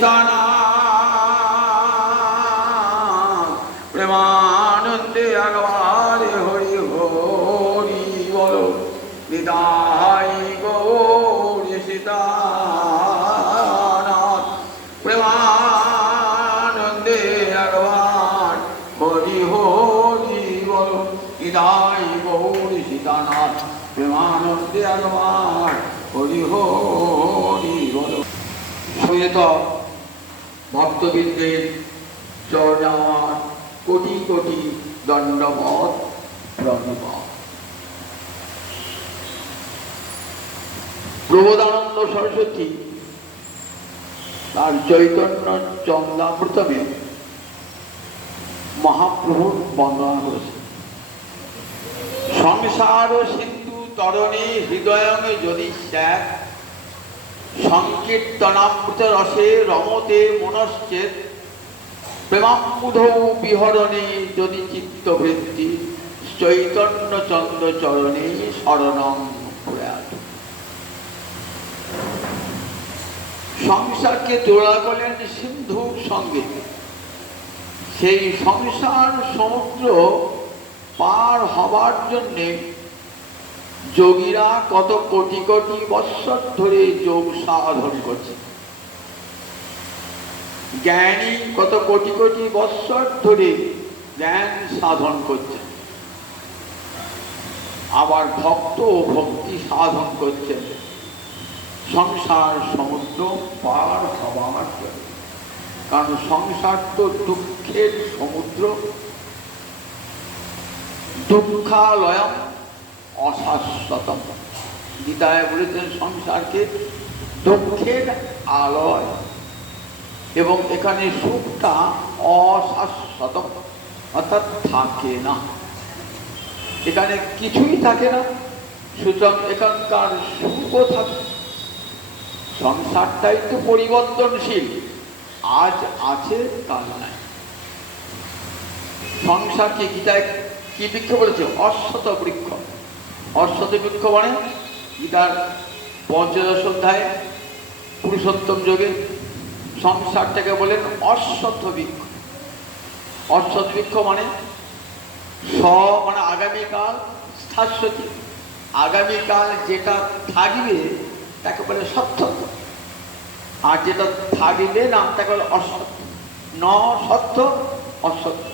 সীতানাথ প্রেমানন্দে আগবারে হরি হরি বল নিতাই গৌর সীতানাথ প্রেমানন্দে আগবার হরি হরি বল নিতাই গৌর সীতানাথ প্রেমানন্দে আগবার হরি হরি বল। শ্বেত ভক্তবৃন্দের চরণে আমার কোটি কোটি দণ্ডবত প্রণাম। প্রবোধানন্দ সরস্বতী তার চৈতন্য চন্দ্রামৃতমে মহাপ্রভুর বন্দনা করেছে। সংসার সিন্ধু তরণী হৃদয়মে যদি স্যার সংকীর্তনামৃত রসে রমতে মনশ্চেত প্রেমাম্বুধৌ বিহরণে যদি চিত্তবৃত্তি চৈতন্য চন্দ্র চরণে শরণং প্রয়াত। সংসারকে জোড়া করলেন সিন্ধুর সঙ্গে। সেই সংসার সমুদ্র পার হবার জন্যে যোগীরা কত কোটি কোটি বৎসর ধরে যোগ সাধন করছে, জ্ঞানী কত কোটি কোটি বৎসর ধরে জ্ঞান সাধন করছে, আবার ভক্ত ভক্তি সাধন করছেন সংসার সমুদ্র পার হবার জন্য। কারণ সংসার তো দুঃখের সমুদ্র, দুঃখালয়ম অশাশ্বতম। গীতায় বলেছেন সংসারকে দুঃখের আলয়, এবং এখানে সুখটা অশাশ্বত অর্থাৎ থাকে না, এখানে কিছুই থাকে না। সুতরাং এখানকার সুখও থাকে। সংসারটাই তো পরিবর্তনশীল, আজ আছে কাল নাই। সংসারকে গীতায় কি বৃক্ষ বলেছে? অশ্বত বৃক্ষ। অশ্বত বৃক্ষ মানে গীতার পঞ্চদশ অধ্যায়ে পুরুষোত্তম যোগে সংসারটাকে বলেন অশ্বত বৃক্ষ। অশ্বত বৃক্ষ মানে মানে আগামীকাল স্থাস্বতী, আগামীকাল যেটা থাকবে তাকে বলে সত্য, আর যেটা থাকবে না তাকে বলে অসত্য। ন সত্য অসত্য,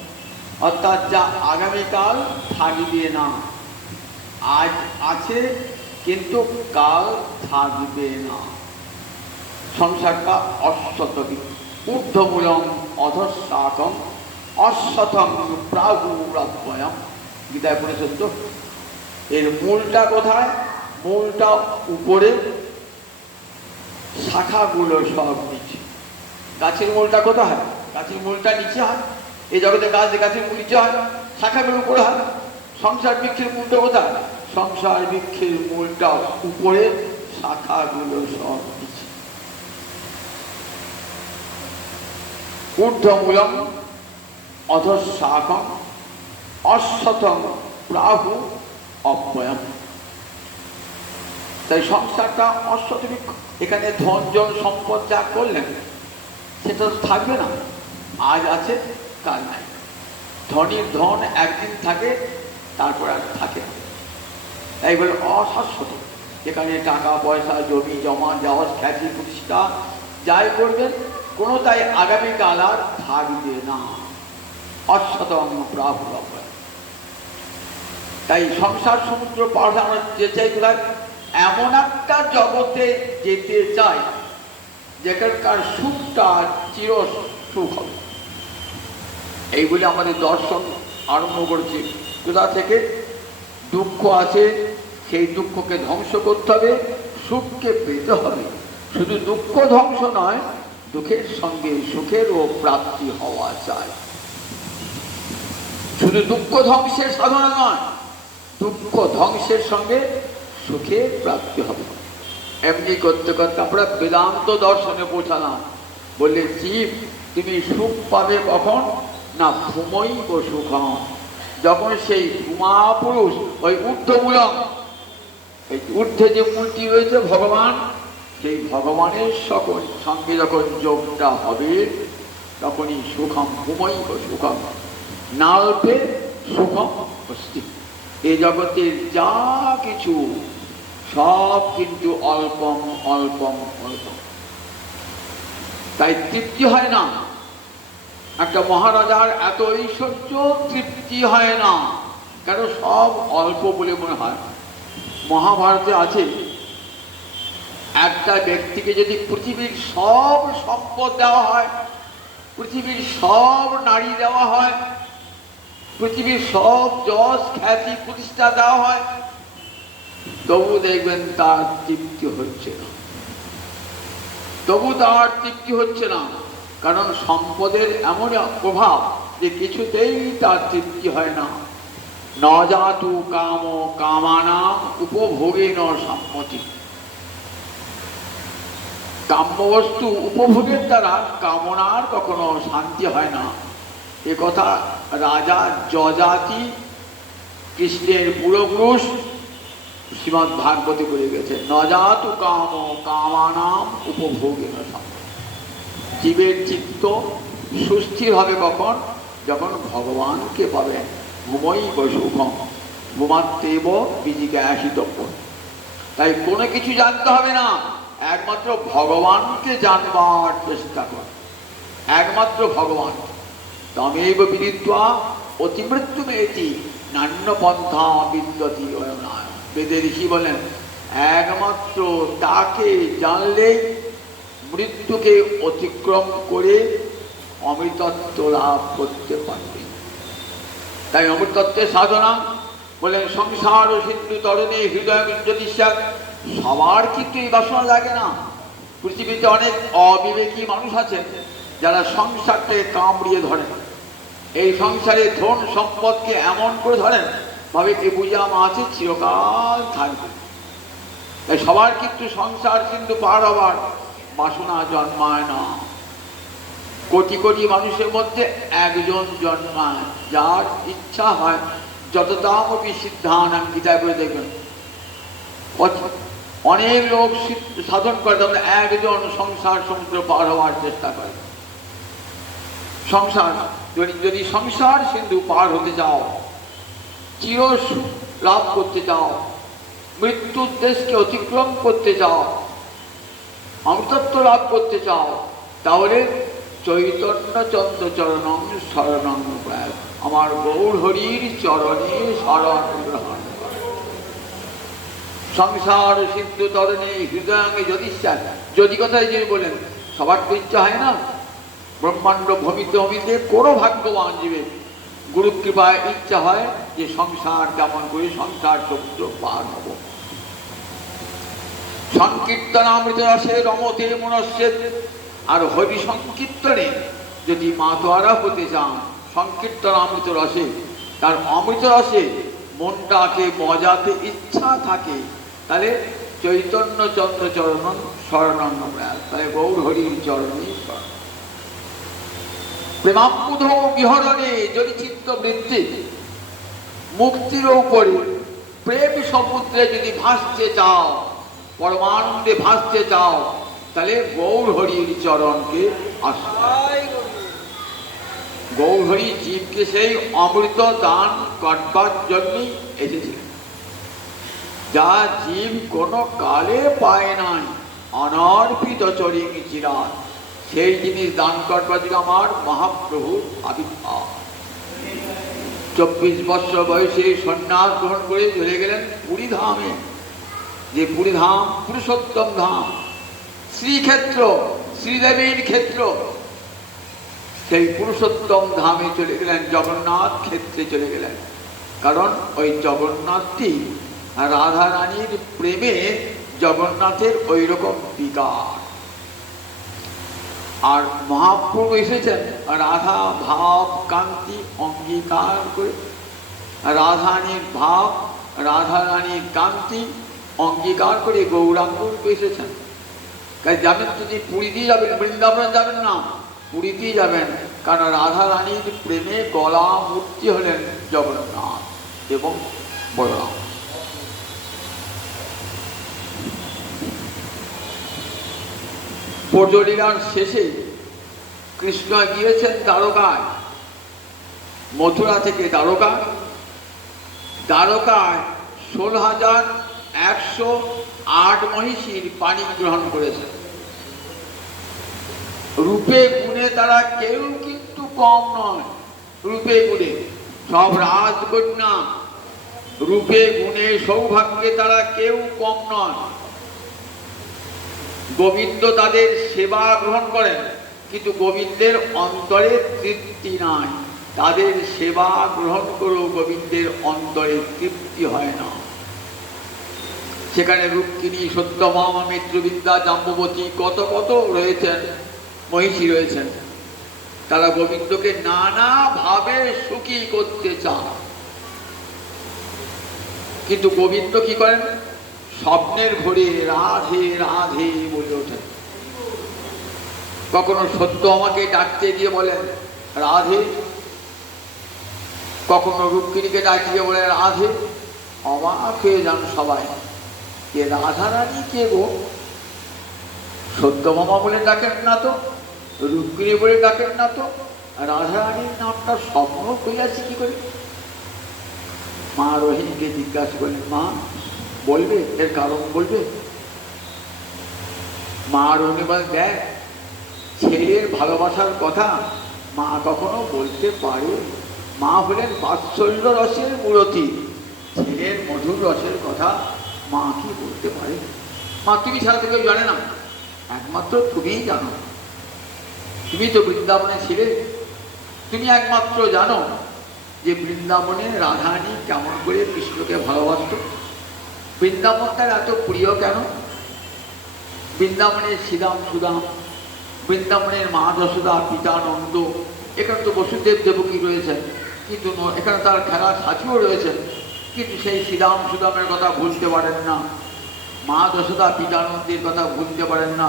অর্থাৎ যা আগামীকাল থাকবে না, আজ আছে কিন্তু কাল থাকবে না। সংসারটা অশ্বত বৃক্ষ। ঊর্ধ্বমূলম অধঃশাখম অশ্বথম প্রাহুরাদ্বয়ম। গীতায় পড়েছেন তো। এর মূলটা কোথায়? মূলটা উপরে, শাখাগুলো সব নিচে। গাছের মূলটা কোথায় হয়? গাছের মূলটা নিচে হয়। এই জগতে গাছের মূল নিচে হয়, শাখাগুলো উপরে হয়। সংসার বৃক্ষের মূলটা কোথায়? সংসার বৃক্ষের মূলটা উপরে, শাখাগুলো সব নিচে। ঊর্ধ্বমূলম অধঃশাখম অশ্বথম প্রাহু অব্যয়ম। তাই সংসারটা অশ্বত বৃক্ষ। এখানে ধন জন সম্পদ যা করলেন সেটা তো থাকবে না, আজ আছে কাল নাই। ধনীর ধন একদিন থাকে, তারপর আর থাকে না। তাই বলে অশাশ্বত। এখানে টাকা পয়সা জমি জমা যাওয়ার খ্যাতি প্রতিষ্ঠা যাই করবেন কোনো তাই আগামীকাল আর থাকবে না। অশ্বতম প্রাহু অব্যয়ম। তাই সংসার সমুদ্র পার আমরা যে চাই কোথায়? এমন একটা জগতে যেতে চাই যেখানকার সুখটা চির সুখ হবে। এই বলে আমাদের দর্শন আরম্ভ করেছে। কোথা থেকে? দুঃখ আছে, সেই দুঃখকে ধ্বংস করতে হবে, সুখকে পেতে হবে। শুধু দুঃখ ধ্বংস নয়, দুঃখের সঙ্গে সুখেরও প্রাপ্তি হওয়া চাই। শুধু দুঃখ ধ্বংসের সাধনা নয়, দুঃখ ধ্বংসের সঙ্গে সুখের প্রাপ্তি হবে। এমনি করতে করতে আমরা বেদান্ত দর্শনে পৌঁছালাম। বললে জীব তুমি সুখ পাবে কখন? না ভূমৈব সুখম। যখন সেই ভূমা পুরুষ ওই ঊর্ধ্বমূলক, এই ঊর্ধ্বে যে মূলটি রয়েছে ভগবান, সেই ভগবানের সঙ্গে যখন যোগটা হবে তখনই সুখম ভূমৈব সুখম নাল্পে সুখম অস্তি। এ জগতের যা কিছু সব কিন্তু অল্পম অল্পম অল্পম, তাই তৃপ্তি হয় না। একটা মহারাজার এত ঐশ্বর্য, তৃপ্তি হয় না, কেন সব অল্প বলে মনে হয়। মহাভারতে আছে একটা ব্যক্তিকে যদি পৃথিবীর সব সম্পদ দেওয়া হয়, পৃথিবীর সব নারী দেওয়া হয়, পৃথিবীর সব যশ খ্যাতি প্রতিষ্ঠা দেওয়া হয়, তবু দেখবেন তার তৃপ্তি হচ্ছে না, তবু তার তৃপ্তি হচ্ছে না। কারণ সম্পদের এমন প্রভাব যে কিছুতেই তার তৃপ্তি হয় না। ন জাতু কাম কামানাম উপভোগেন সম্মতি। কাম্যবস্তু উপভোগের দ্বারা কামনার কখনো শান্তি হয় না। এ কথা রাজা যজাতি কৃষ্ণের পূর্বপুরুষ শ্রীমদ্ ভাগবতে বলে গেছে, ন জাতু কাম কামানাম উপভোগেন সম্মতি। জীবের চিত্ত সুস্থির হবে কখন? যখন ভগবানকে পাবেন। ঘুমৈব সুখম ঘুমাত্মেব বিজিজ্ঞাসিতব্য। তাই কোনো কিছু জানতে হবে না, একমাত্র ভগবানকে জানবার চেষ্টা কর, একমাত্র ভগবান। তমেব বিদিত্বা অতিমৃত্যুমেতি নান্য পন্থা বিদ্যতি অয়নায়। বেদে ঋষি বলেন একমাত্র তাকে জানলেই মৃত্যুকে অতিক্রম করে অমৃতত্ব লাভ করতে পারবে। তাই অমৃতত্বের সাধনা বলেন সংসার ও সিন্ধু তরণে হৃদয় জ্যোতিষা। সবার কিন্তু এই বাসনা লাগে না। পৃথিবীতে অনেক অবিবেকী মানুষ আছেন যারা সংসারকে কামড়িয়ে ধরেন, এই সংসারে ধন সম্পদকে এমন করে ধরেন ভাবে কি বুঝা আছে চিরকাল থাকবে। তাই সবার কিন্তু সংসার কিন্তু পার হবার বাসনা জন্মায় না। কোটি কোটি মানুষের মধ্যে একজন জন্মায় যার ইচ্ছা হয় যতদামপি সিদ্ধানাং। গীতায় বলে দেখবেন অনেক লোক সাধন করে, তখন একজন সংসার সমুদ্র পার হওয়ার চেষ্টা করে। সংসার যদি সংসার সিন্ধু পার হতে চাও, চির সুখ লাভ করতে চাও, মৃত্যুর দেশকে অতিক্রম করতে চাও, অমৃতত্ব লাভ করতে চাও, তাহলে চৈতন্য চন্দ্র চরণং শরণং প্রায়। আমার গৌর হরির চরণে শরণ গ্রহণ। সংসার সিন্ধু তরণে হৃদয়াঙ্গে জ্যোতিষা। যদি কথাই যিনি বলেন সবার তো ইচ্ছা হয় না। ব্রহ্মাণ্ড ভূমিতে অমিতে কোনো ভাগ্যবান জীবে গুরু কৃপায় ইচ্ছা হয় যে সংসার কেমন করে সংসার সমুদ্র পার হব। সংকীর্তনামৃত রসে রমতে মনস্যে। আর হরি সংকীর্তনে যদি মাতোয়ারা হতে চান, সংকীর্তনামৃত রসে তার অমৃত রসে মনটাকে মজাতে ইচ্ছা থাকে, তাহলে চৈতন্য চন্দ্র চরণ শরণং প্রয়াস। তাহলে গৌর হরির চরণে শরণ। প্রেমাম্বুধ বিহরণে যদি চিত্ত বৃত্তি মুক্তির উপরে প্রেম সমুদ্রে যদি ভাসতে চাও, পরমানন্দে ভাসতে চাও, তাহলে গৌর হরির চরণকে আশ্রয়। গৌর হরি জীবকে সেই অমৃত দান করবার জন্যই এসেছিলেন, যা জীব কোনো কালে পায় নাই। অনর্পিত চরিং চিরাত, সেই জিনিস দান করবার জন্য আমার মহাপ্রভু আবির্ভাব। 24 বছর বয়সে সন্ন্যাস গ্রহণ করে চলে গেলেন পুরী ধামে, যে পুরী ধাম পুরুষোত্তম ধাম, শ্রীক্ষেত্র, শ্রীদেবীর ক্ষেত্র। সেই পুরুষোত্তম ধামে চলে গেলেন, জগন্নাথ ক্ষেত্রে চলে গেলেন। কারণ ওই জগন্নাথটি রাধা রানীর প্রেমে জগন্নাথের ওই রকম বিকার। আর মহাপ্রভু এসেছেন রাধা ভাব কান্তি অঙ্গীকার করে, রাধারানীর ভাব রাধা রানীর কান্তি অঙ্গীকার করে গৌরাঙ্গকে এসেছেন। তাই যাবেন যদি পুরীতেই যাবেন, বৃন্দাবন যাবেন না, পুরীতেই যাবেন। কারণ রাধা রানীর প্রেমে গলা মূর্তি হলেন জগন্নাথ এবং বলরাম। ব্রজলীলার শেষে কৃষ্ণ গিয়েছেন দ্বারকায়, মথুরা থেকে দ্বারকায় 16,108 মহিষীর পানি গ্রহণ করেছেন। রূপে গুণে তারা কেউ কিন্তু কম নয়, রূপে গুণে সব রাজকন্যা, রূপে গুণে সৌভাগ্যে তারা কেউ কম নয়। গোবিন্দ তাদের সেবা গ্রহণ করেন, কিন্তু গোবিন্দের অন্তরে তৃপ্তি নাই। তাদের সেবা গ্রহণ করেও গোবিন্দের অন্তরে তৃপ্তি হয় না। সেখানে রুক্মিণী, সত্যভামা, মিত্রবিদ্যা, জাম্ববতী কত কত রয়েছেন, মহিষী রয়েছেন। তারা গোবিন্দকে নানাভাবে সুখী করতে চান, কিন্তু গোবিন্দ কি করেন? স্বপ্নের ঘোরে রাধে রাধে বলে ওঠেন। কখনো সত্য আমাকে ডাকতে গিয়ে বলেন রাধে, কখনো রুক্মিণীকে ডাকতে গিয়ে বলেন রাধে। অবাক হয়ে যান সবাই, কে রাধারানী, কে গো? সত্যভামা বলে ডাকেন না তো, রুক্মিণী বলে ডাকেন না তো, রাধারানীর নামটা স্বপ্ন হইয়াছে কি করে? মা রোহিণীকে জিজ্ঞাসা করলেন, মা বলবে, এর কারণ বলবে? মা রোহিণী বলেন, দেখ, ছেলের ভালোবাসার কথা মা কখনো বলতে পারে? মা হলেন বাৎসল্য রসের মূরতি, ছেলের মধুর রসের কথা মা কি বলতে পারে? মা তুমি ছাড়া তো কেউ জানে না, একমাত্র তুমিই জানো। তুমি তো বৃন্দাবনে ছিলে, তুমি একমাত্র জানো যে বৃন্দাবনের রাধারানী কেমন করে কৃষ্ণকে ভালোবাসত, বৃন্দাবন তার এত প্রিয় কেন। বৃন্দাবনের শ্রীরাম সুদাম, বৃন্দাবনের মা যশোদা, পিতা নন্দ, এখানে তো বসুদেব দেবকী রয়েছেন, কিন্তু এখানে তার খেলার সাথীও রয়েছেন, কিন্তু সেই শ্রীরাম সুদামের কথা ভুলতে পারেন না, মা যশোদা, পিতা নন্দের কথা ভুলতে পারেন না।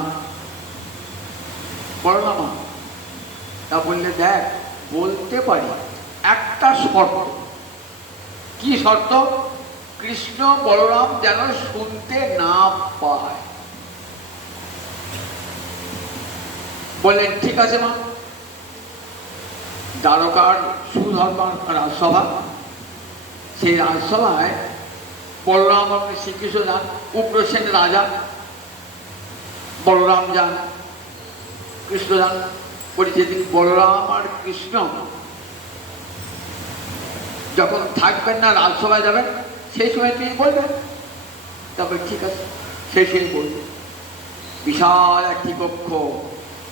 বলো না মা। তা বললে, দেখ, বলতে পারি, একটা শর্ত। কি শর্ত? কৃষ্ণ বলরাম যেন শুনতে না পায়। বললেন ঠিক আছে মা। দ্বারকার সুধর্মার রাজসভা, সেই রাজসভায় বলরাম আপনি শ্রীকৃষ্ণ যান, উগ্রসেন রাজা, বলরাম যান, কৃষ্ণ যান। বলি যেদিন বলরাম আর কৃষ্ণ যখন থাকবেন না, রাজসভায় যাবেন, সেই সময় তিনি বলবেন। তারপরে ঠিক আছে, সেই সময় বলবেন। বিশাল একটি কক্ষ,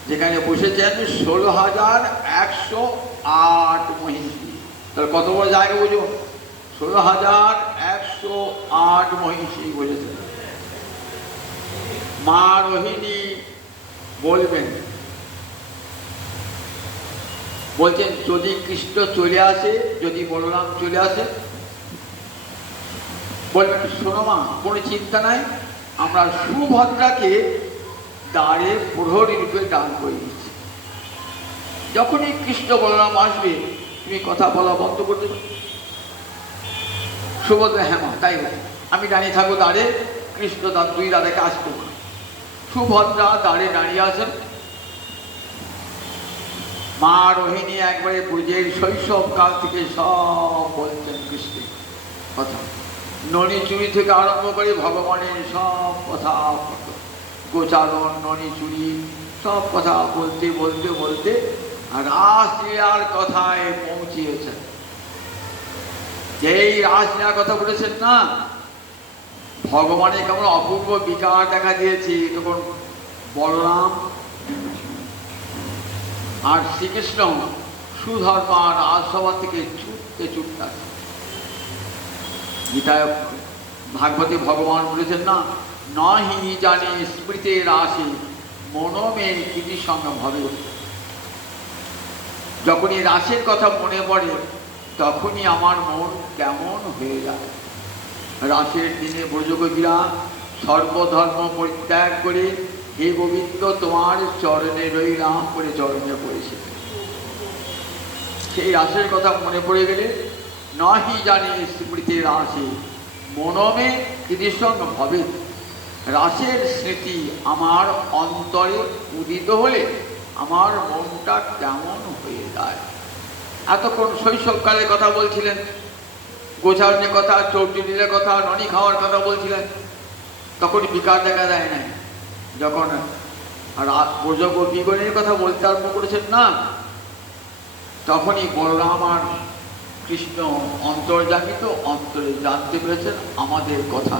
যেখানে বসেছেন 16,108 মহিষী। তাহলে কত বড় জায়গা বুঝো? 16,108 মহিষী বসেছেন। মা রোহিণী বলবেন, বলছেন যদি কৃষ্ণ চলে আসে, যদি বলরাম চলে আসে, বলবেন শোনো মা, কোনো চিন্তা নাই, আমরা সুভদ্রাকে দ্বারে প্রহরী রূপে দান করে দিচ্ছি। যখনই কৃষ্ণ বলরাম আসবে, তুমি কথা বলা বন্ধ করে দেবে। সুভদ্রা, হ্যাঁ মা, তাই হোক, আমি দাঁড়িয়ে থাকবো দ্বারে, কৃষ্ণ তার দুই দাদাকে আসবো না। সুভদ্রা দ্বারে দাঁড়িয়ে আছেন। মা রোহিণী একবারে ব্রজের শৈশবকাল থেকে সব বলছেন কৃষ্ণের কথা, ননী চুরি থেকে আরম্ভ করে ভগবানের সব কথা, গোচারণ, ননী চুরি, সব কথা বলতে বলতে বলতে রাসলীলার কথায় পৌঁছিয়েছেন। যেই রাসলীলার কথা বলেছেন না, ভগবানের কেমন অপূর্ব বিকার দেখা দিয়েছে, তখন বলরাম আর শ্রীকৃষ্ণ সুধর্মা রাজসভা থেকে ছুটতে আসে। গীতায় ভাগবতী ভগবান বলেছেন না, নহি জানে স্মৃতে রাশি মনোমে কৃতি সঙ্গে ভাবে। যখনই রাসের কথা মনে পড়ে, তখনই আমার মন কেমন হয়ে যায়। রাসের দিনে ব্রজগোপীরা সর্বধর্ম পরিত্যাগ করে হে গোবিন্দ তোমার চরণে রইলাম করে চরণে পড়েছে। সেই রাসের কথা মনে পড়ে গেলে নহি জানি স্মৃতির রাশি মনমে কৃতি সঙ্গ ভাবে। রাসের স্মৃতি আমার অন্তরে উদিত হলে আমার মনটা কেমন হয়ে যায়। এতক্ষণ শৈশবকালের কথা বলছিলেন, গোছানোর কথা, চৌটির কথা, ননি খাওয়ার কথা বলছিলেন, তখন বিকার দেখা দেয় নাই। যখন ব্রজগোপীগণের কথা বলতে আরম্ভ করেছেন না, তখনই বলরাম আর কৃষ্ণ অন্তর্জামিত অন্তরে জানতে পেরেছেন আমাদের কথা।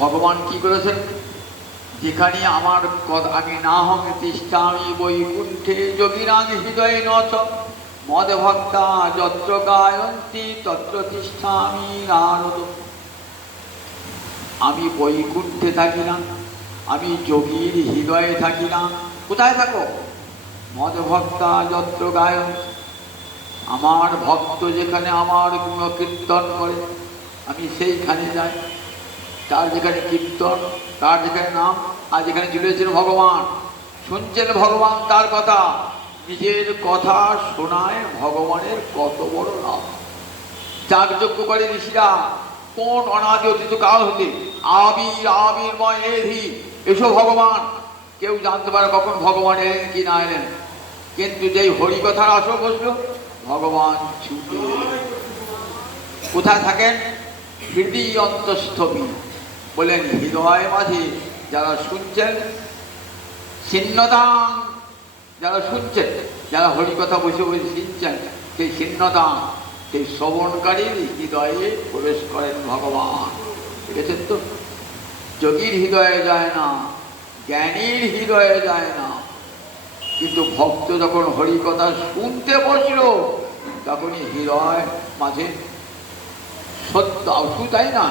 ভগবান কি করেছেন, যেখানে আমার আমি না হমে তিষ্ঠামি বৈকুণ্ঠে যোগীরাং হৃদয়ে নচ মদ ভক্তা যত্র গায়ন্তি তত্র তিষ্ঠামি নারদ। আমি বৈকুণ্ঠে থাকি না, আমি যোগীর হৃদয়ে থাকি না। কোথায় থাকো? মদ ভক্তা যত্র গায়ন্তি, আমার ভক্ত যেখানে আমার গুণ কীর্তন করে আমি সেইখানে যাই। তার যেখানে কীর্তন, তার যেখানে নাম, আর যেখানে ঝুলেছেন ভগবান, শুনছেন ভগবান তার কথা, নিজের কথা শোনায় ভগবানের কত বড় লাভ। যাগযজ্ঞ করে ঋষিরা কোন অনাদি অতীত কাল হতে আবির্ময় এধি এসো ভগবান, কেউ জানতে পারে কখন ভগবান এলেন কি না এলেন, কিন্তু যেই হরিকথার আসর বসল ভগবান ছুটে। কোথায় থাকেন? হৃদয় অন্তঃস্থমি, বলেন হৃদয় মাঝে যারা শুনছেন, ছিন্নতাং, যারা শুনছেন, যারা হরিকথা বসে বসে শুনছেন, সেই ছিন্নতাং, সেই শ্রবণকারীর হৃদয়ে প্রবেশ করেন ভগবান। দেখেছেন তো, যোগীর হৃদয়ে যায় না, জ্ঞানীর হৃদয়ে যায় না, কিন্তু ভক্ত যখন হরিকথা শুনতে বসল তখনই হৃদয় মাঝে সত্য আউটু, তাই না?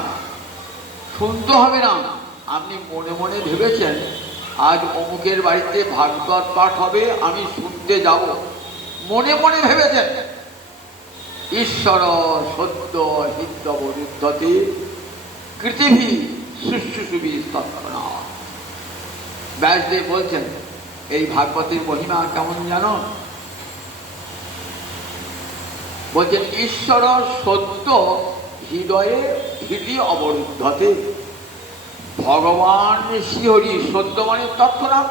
শুনতে হবে না, আপনি মনে মনে ভেবেছেন আজ অমুকের বাড়িতে ভাগবত পাঠ হবে, আমি শুনতে যাব, মনে মনে ভেবেছেন। ঈশ্বর সত্য হৃদয়বরুদ্ধতে কৃতিভি শুশ্রূষুভি তৎক্ষণাৎ। ব্যাসদেব বলছেন এই ভাগবতের মহিমা কেমন জানো? বলছেন ঈশ্বর সত্য হৃদয়ে হৃদয় অবরুদ্ধতে। ভগবান শ্রীহরি সত্য মানে তৎক্ষণাৎ,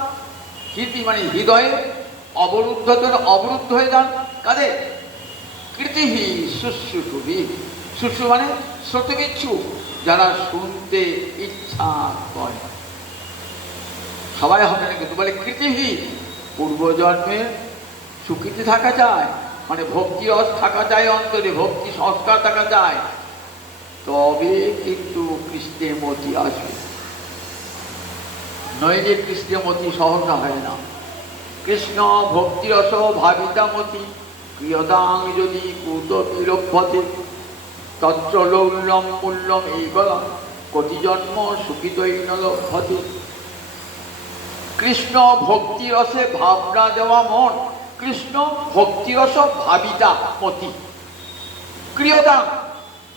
কীর্তি মানে হৃদয়ে, অবরুদ্ধ অবরুদ্ধ হয়ে যান কাদের? কৃতিভি শুশ্রূষুভি, শুশ্রু মানে শ্রোতবিচ্ছু, যারা শুনতে ইচ্ছা করে। সবাই হবে না কিন্তু, বলে কৃতিভি, পূর্বজন্মে সুকৃতি থাকা যায়, মানে ভক্তি রস থাকা যায় অন্তরে, ভক্তি সংস্কার থাকা যায়, তবে কিন্তু কৃষ্ণের মতি আসবে। নইলে কৃষ্ণের মতি সহজা হয় না। কৃষ্ণ ভক্তিরস ভাবিতা মতি প্রিয়তাং যদি কুত বিলভ্যতে তত্র লৌল্যম মূল্যম এই গলা কোটি জন্ম সুখিতই ন লভ্যতে। কৃষ্ণ ভক্তিরসে ভাবনা দেওয়া মন, কৃষ্ণ ভক্তিরস ভাবিতা মতি ক্রিয়তাং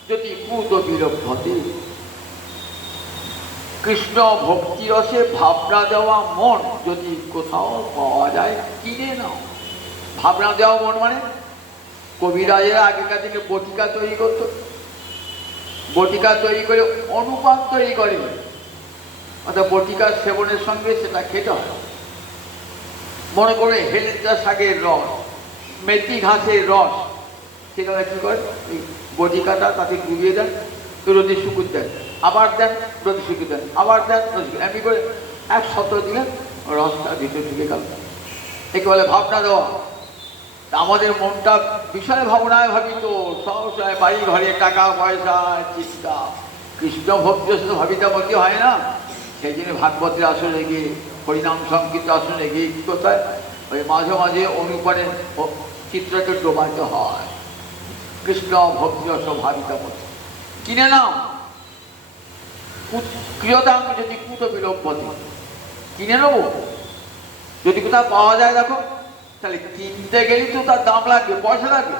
যদি কুত বিলভ্যতে। কৃষ্ণ ভক্তিরসে ভাবনা দেওয়া মন যদি কোথাও পাওয়া যায় কিনে নাও। ভাবনা দেওয়া মন মানে কবিরাজেরা আগেকার দিনে বটিকা তৈরি করত, বটিকা তৈরি করে অনুপাত তৈরি করে, অর্থাৎ বটিকার সেবনের সঙ্গে সেটা খেতে হয়। মনে করে হেলেঞ্চা শাকের রস, মেথি ঘাসের রস, সেটা কী করে এই বটিকাটা তাকে ডুবিয়ে দেন, রোদে শুকুর দেন, আবার দেন রোদে শুকিয়ে দেন, আবার দেন রোদে শুকিয়ে, এমনি করে 1 সপ্তাহ দিলেন রসটা ভিতরে ঢুকে গেল। একে বলে ভাবনা দেওয়া। আমাদের মনটা বিষয় ভাবনায় ভাবিত, সংসার, বাড়ি ঘরে, টাকা পয়সা, চিন্তা। কৃষ্ণ ভক্তি শুধু ভাবিতা মতি হয় না। সেই জন্য ভাগবতের আসনে গিয়ে, হরিনাম সংকীর্ত আসনে গিয়ে কী করতে হয়, ওই মাঝে মাঝে অনুপানের চিত্রকে ডোবাতে হয়। কৃষ্ণ ভক্তি রস ভাবিতা মতি কিনে নাও। ক্রিয়তাং যদি কুত বিলভ্যতে, কিনে নেবো যদি কোথাও পাওয়া যায়। দেখো, তাহলে কিনতে গেলেই তো তার দাম লাগবে, পয়সা লাগবে,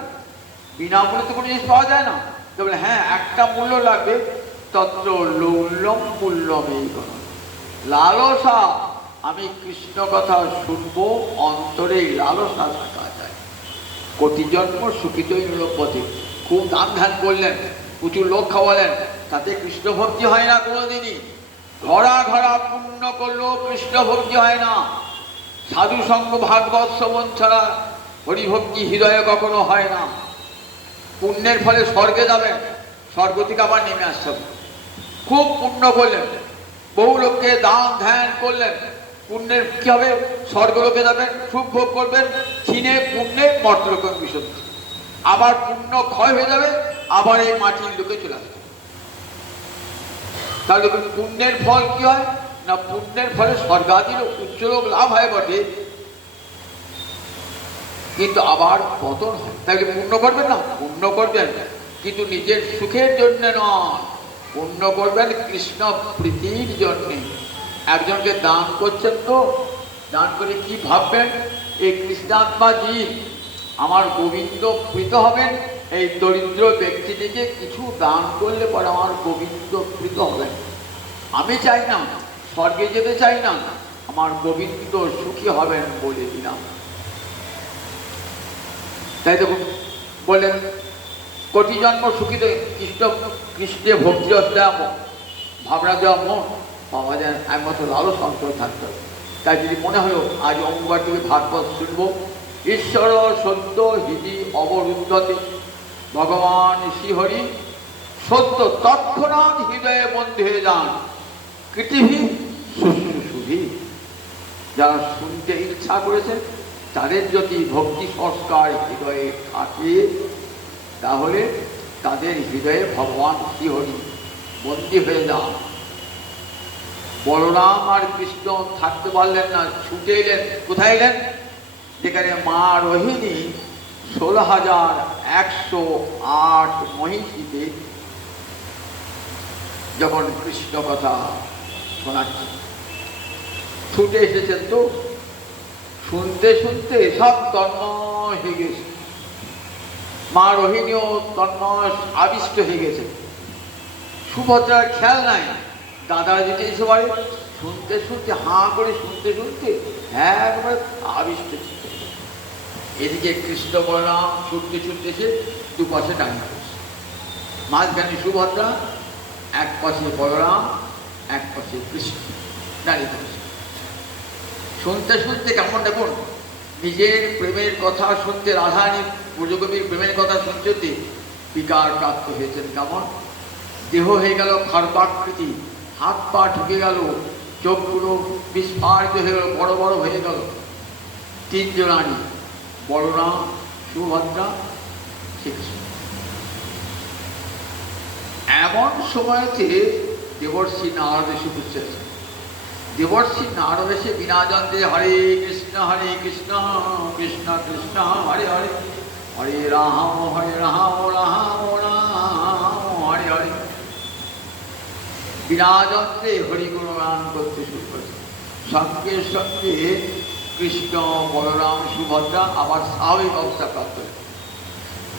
বিনামূল্যে তো কোনো জিনিস পাওয়া যায় না। তো বলে হ্যাঁ, একটা মূল্য লাগবে, তত্র লৌল্যম মূল্যম এই কথা। লালসা, আমি কৃষ্ণ কথা শুনবো, অন্তরে লালসা থাকা যায়। কোটি জন্ম সুখিতই নিরপথে। খুব দান ধ্যান করলেন, প্রচুর লোক খাওয়ালেন, তাতে কৃষ্ণ ভক্তি হয় না কোনোদিনই। ঘরা ঘরা পুণ্য করলেও কৃষ্ণ ভক্তি হয় না। সাধু সঙ্গ ভাগবত শ্রবণ ছাড়া হরিভক্তি হৃদয়ে কখনো হয় না। পুণ্যের ফলে স্বর্গে যাবেন, স্বর্গ থেকে আবার নেমে আসতে হবে। খুব পুণ্য করলেন, বহু লোককে দান ধ্যান করলেন, পুণ্যের কি হবে? স্বর্গলোকে যাবেন, সুখ ভোগ করবেন, চিনে পুণ্যে মর্তলোকে বিশুদ্ধ। আবার পুণ্য ক্ষয় হয়ে যাবে, আবার এই মাটির লোকে চলে আসবে। তাহলে পুণ্যের ফল কি হয় না? পুণ্যের ফলে স্বর্গাদির উচ্চলোক লাভ হয় বটে, কিন্তু আবার পতন হয়। তাহলে পুণ্য করবেন না? পুণ্য করবেন, কিন্তু নিজের সুখের জন্য নয়, পুণ্য করবেন কৃষ্ণ প্রীতির জন্যে। একজনকে দান করছেন, তো দান করে কি ভাববেন? এই কৃষ্ণাত্মা জীব আমার গোবিন্দ প্রীত হবেন, এই দরিদ্র ব্যক্তিটিকে কিছু দান করলে পরে আমার গোবিন্দ প্রীত হবেন। আমি চাই না, স্বর্গে যেতে চাই না, আমার গোবিন্দ সুখী হবেন বলে দিলাম। তাই দেখুন বললেন কোটি জন্ম সুখীতে কৃষ্ণে ভক্তিরস দেওয়া ভাবনা দেওয়া মন পাওয়া যায় একমাত্র লালস অন্তর থাকতে হবে। তাই যদি মনে হয় আজ অঙ্গবার থেকে ভাগবত শুনব, ঈশ্বর সত্য হৃদি অবরুদ্ধতে ভগবান শ্রীহরি সত্য তৎক্ষণাৎ হৃদয়ে বন্ধ হয়ে যান কৃতিভি শুশুভি। যারা শুনতে ইচ্ছা করেছেন তাদের যদি ভক্তি সংস্কার হৃদয়ে থাকে, তাহলে তাদের হৃদয়ে ভগবান শ্রীহরি বন্দী হয়ে যান। বলরাম আর কৃষ্ণ থাকতে পারলেন না, ছুটে এলেন। কোথায় এলেন? যেখানে মা রোহিণী 16,108 মহিষীতে যখন কৃষ্ণ কথা শোনাচ্ছে, ছুটে এসেছেন। তো শুনতে শুনতে সব তন্ময় হয়ে গেছে। মা রোহিণীও তন্ময় আবিষ্ট হয়ে গেছে। সুভদ্রার খেয়াল নাই, দাদা যেতে সবাই শুনতে শুনতে হাঁ করে শুনতে শুনতে একবার আবিষ্ট ছিল। এদিকে কৃষ্ণ বলরাম ছুটতে ছুটতে এসে দুপাশে দাঁড়িয়ে পড়েছে। মাঝখানে সুভদ্রা, এক পাশে বলরাম, এক পাশে কৃষ্ণ দাঁড়িয়ে পড়েছে। শুনতে শুনতে কেমন দেখুন, নিজের প্রেমের কথা শুনতে, রাধারানী ব্রজকবির প্রেমের কথা শুনতে বিকার প্রাপ্ত হয়েছেন। কেমন দেহ হয়ে গেল খর্বাকৃতি, হাত পা ঢুকে গেল, চোখগুলো বিস্ফারিত হয়ে গেল, বড় বড় হয়ে গেল। তিনজন রানী, বলরাম, সুভদ্রা, শ্রীকৃষ্ণ। এমন সময়তে দেবর্ষি নারদ এসে উপস্থিত। দেবর্ষি নারদ এসে বিনা জানতে হরে কৃষ্ণ কৃষ্ণ কৃষ্ণ হরে হরে, হরে রাম রাম রাম হরে হরে, বিনা জানতে হরিগুণ গান করতে শুরু করেছে। সঙ্গে সঙ্গে কৃষ্ণ, বলরাম, সুভদ্রা আবার স্বাভাবিক অবস্থা প্রাপ্ত হয়েছে।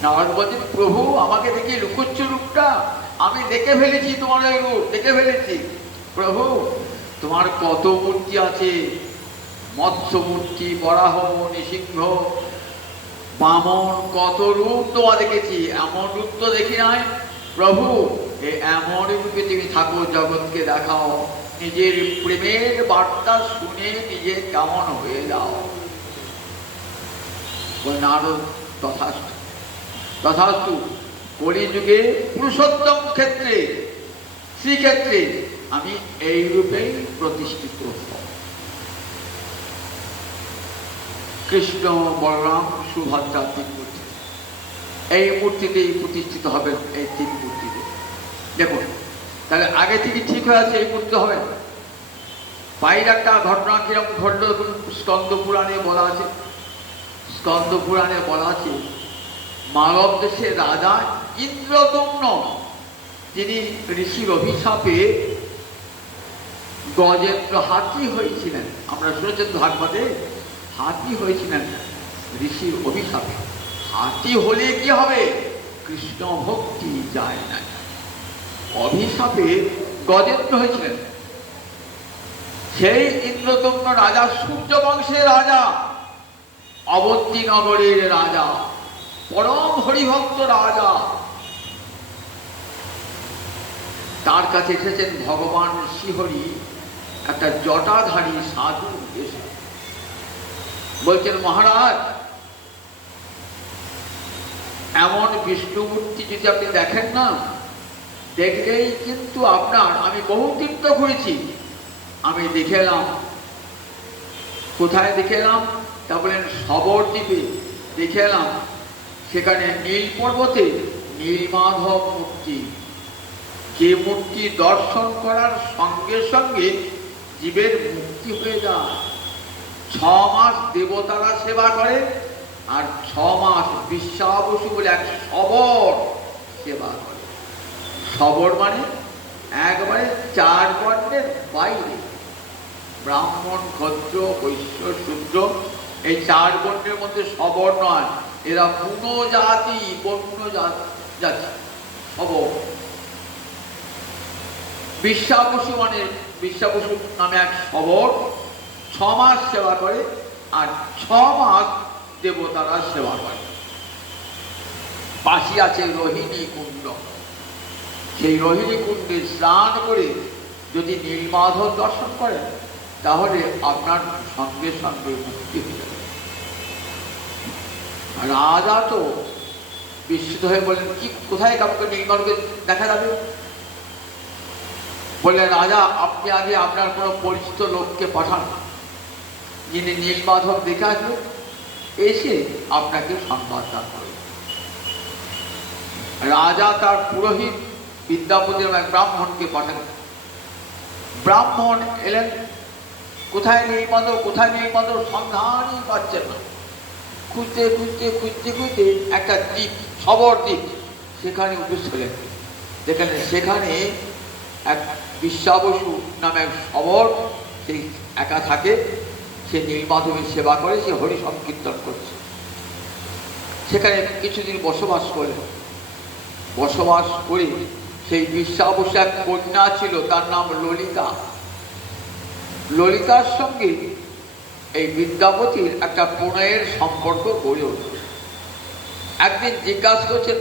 নারদ বলছেন, প্রভু আমাকে দেখে লুকোচ্ছ রূপটা? আমি দেখে ফেলেছি তোমার ওই রূপ, দেখে ফেলেছি। প্রভু তোমার কত মূর্তি আছে, মৎস্য মূর্তি, বরাহ, নৃসিংহ, বামন, কত রূপ তোমার দেখেছি, এমন রূপ তো দেখি নাই। প্রভু এমন রূপে তুমি থাকো, জগৎকে দেখাও, নিজের প্রেমের বার্তা শুনে নিজে কেমন হয়ে যাও। নারদ তথাস্তু তথাস্তু, কলিযুগে পুরুষোত্তম ক্ষেত্রে, শ্রীক্ষেত্রে আমি এই রূপেই প্রতিষ্ঠিত হব। কৃষ্ণ, বলরাম, সুভদ্রা তিন মূর্তি, এই মূর্তিতেই প্রতিষ্ঠিত হবেন। এই তিন মূর্তিতে দেখুন, তাহলে আগে থেকে ঠিক হয়ে আছে এই মূর্তি হবে। বাইরে একটা ঘটনা কিরকম ঘটল স্কন্দ পুরাণে বলা আছে। স্কন্দ পুরাণে বলা আছে, মালব দেশের রাজা ইন্দ্রদম্ন, যিনি ঋষির অভিশাপে গজেন্দ্র হাতি হয়েছিলেন। আমরা শুনেছেন ভাগবতে, হাতি হয়েছিলেন ঋষির অভিশাপে। হাতি হলে কি হবে? কৃষ্ণ ভক্তি যায় না। অভিশাপে গজেন্দ্র হয়েছিলেন। সেই ইন্দ্রদম্ন রাজা সূর্য বংশের রাজা, অবন্তী নগরের রাজা, পরম হরিভক্ত রাজা। তার কাছে এসেছেন ভগবান শ্রীহরি, একটা জটাধারী সাধু এসে বলছেন, মহারাজ, এমন বিষ্ণুমূর্তি যদি আপনি দেখেন না, দেখলেই কিন্তু আপনার, আমি বহু তীর্থ ঘুরেছি, আমি দেখে এলাম। কোথায় দেখে এলাম? তা বলেন সবরদ্বীপে দেখে এলাম। সেখানে নীল পর্বতে নীলমাধব মূর্তি, যে মূর্তি দর্শন করার সঙ্গে সঙ্গে জীবের মুক্তি হয়ে যায়। 6 মাস দেবতারা সেবা করে, আর 6 মাস বিশ্বাবসু বলে এক সবর সেবা করে। সবর মানে একবারে 4 বর্ণের বাইরে, ব্রাহ্মণ, ক্ষত্র, বৈশ্য, শূদ্র, এই 4 বর্ণের মধ্যে সবর নয়, এরা পুন জাতি, বন্য জাতি সবর। বিশ্বাবসু মানে বিশ্বাবসু নামে এক সবর 6 মাস সেবা করে, আর 6 মাস দেবতারা সেবা করে। পাশে আছে রোহিণী কুণ্ড, সেই রোহিণী কুণ্ডে স্নান করে যদি নীলমাধব দর্শন করেন, তাহলে আপনার সঙ্গে সঙ্গে মুক্তি হয়ে যাবে। রাজা তো বিস্মিত হয়ে বললেন, কি, কোথায় কাউকে নীলমাধবকে দেখা যাবে? বললেন, রাজা, আপনি আগে আপনার কোনো পরিচিত লোককে পাঠান, যিনি নীলমাধব দেখে আসবে, এসে আপনাকে সংবাদ দান করবে। রাজা তার পুরোহিত বিদ্যাপতির এক ব্রাহ্মণকে পাঠালেন। ব্রাহ্মণ এলেন, কোথায় নীলমাধব, কোথায় নীলমাধব, সন্ধানই পাচ্ছেন না। খুঁজতে খুঁজতে খুঁজতে খুঁজতে একটা দ্বীপ, সবর দ্বীপ, সেখানে উপস্থিত হলেন। যেখানে সেখানে এক বিশ্বাবসু নামে এক সবর, সেই একা থাকে, সে নীলমাধবের সেবা করে, সে হরি সংকীর্তন করছে। সেখানে কিছুদিন বসবাস করলেন। বসবাস করে সেই বিশ্বাবসু এক কন্যা ছিল, তার নাম ললিতা। ললিতার সঙ্গে এই বিদ্যাপতির একটা প্রণয়ের সম্পর্ক গড়ে উঠল। একদিন জিজ্ঞাসা করছেন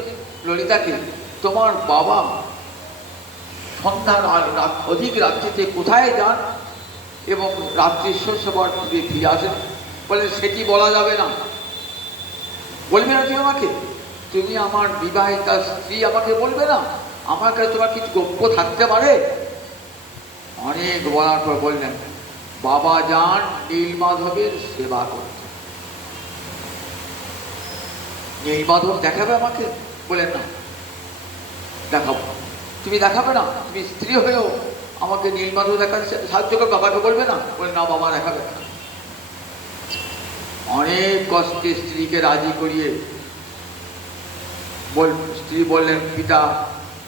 ললিতাকে, তোমার বাবা সন্ধ্যার অধিক রাত্রিতে কোথায় যান এবং রাত্রির সেবার ফিরে আসেন? বলে, সেটি বলা যাবে না। বলবে না তুমি আমাকে? তুমি আমার বিবাহিতা স্ত্রী, আমাকে বলবে না? আমার কাছে তোমার কিছু গোপ্য থাকতে পারে? অনেক বলার পর বললেন, বাবা যান নীলমাধবের সেবা করতে। নীলমাধব দেখাবে আমাকে? বলেন, না, দেখাবো। তুমি দেখাবে না? তুমি স্ত্রী হয়েও আমাকে নীলমাধব দেখাতে সাহায্য করে, বাবাকে বলবে না? বলে, না, বাবা দেখাবে না। অনেক কষ্টে স্ত্রীকে রাজি করিয়ে স্ত্রী বললেন পিতা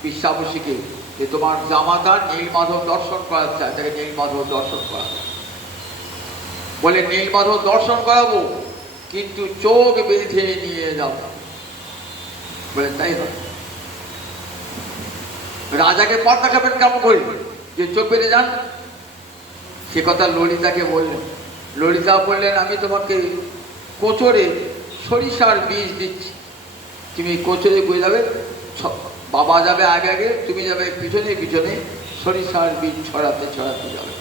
বিশ্বাবসীকে যে তোমার জামাতা নীলমাধব দর্শন করাতে চায়, তাকে নীলমাধব দর্শন করাবে। বলে, নীলমাধব দর্শন করাবো, কিন্তু চোখ বেঁধে নিয়ে যাব। বলে, তাই হয়। রাজাকে পথ দেখাবেন কেমন করে যে চোখ বেঁধে যান? সে কথা ললিতাকে বললেন। ললিতা বললেন, আমি তোমাকে কোচরে সরিষার বীজ দিচ্ছি, তুমি কোচরে বয়ে যাবে, বাবা যাবে আগে আগে, তুমি যাবে পিছনে পিছনে, সরিষার বীজ ছড়াতে ছড়াতে যাবে।